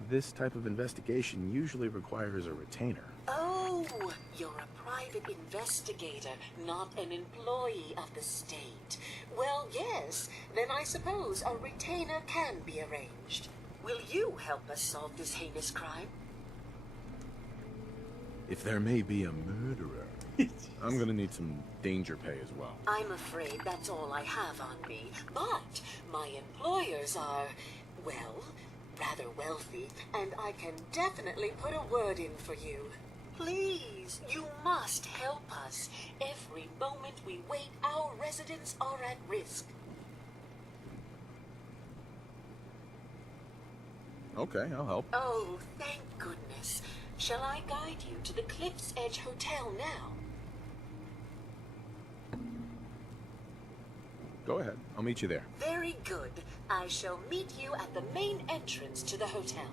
This type of investigation usually requires a retainer. Oh, you're a private investigator, not an employee of the state. Well, yes, then I suppose a retainer can be arranged. Will you help us solve this heinous crime? If there may be a murderer, I'm gonna need some danger pay as well. I'm afraid that's all I have on me, but my employers are, well, rather wealthy, and I can definitely put a word in for you. Please, you must help us. Every moment we wait, our residents are at risk. Okay, I'll help. Oh, thank goodness. Shall I guide you to the Cliff's Edge Hotel now? Go ahead, I'll meet you there. Very good. I shall meet you at the main entrance to the hotel.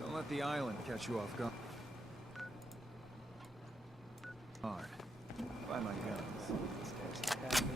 Don't let the island catch you off guard. Buy my guns. This guy's cabin.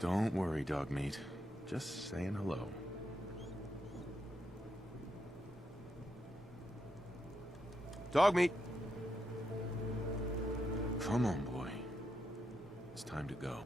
Don't worry, dog meat. Just saying hello. Dog meat! Come on, boy. It's time to go.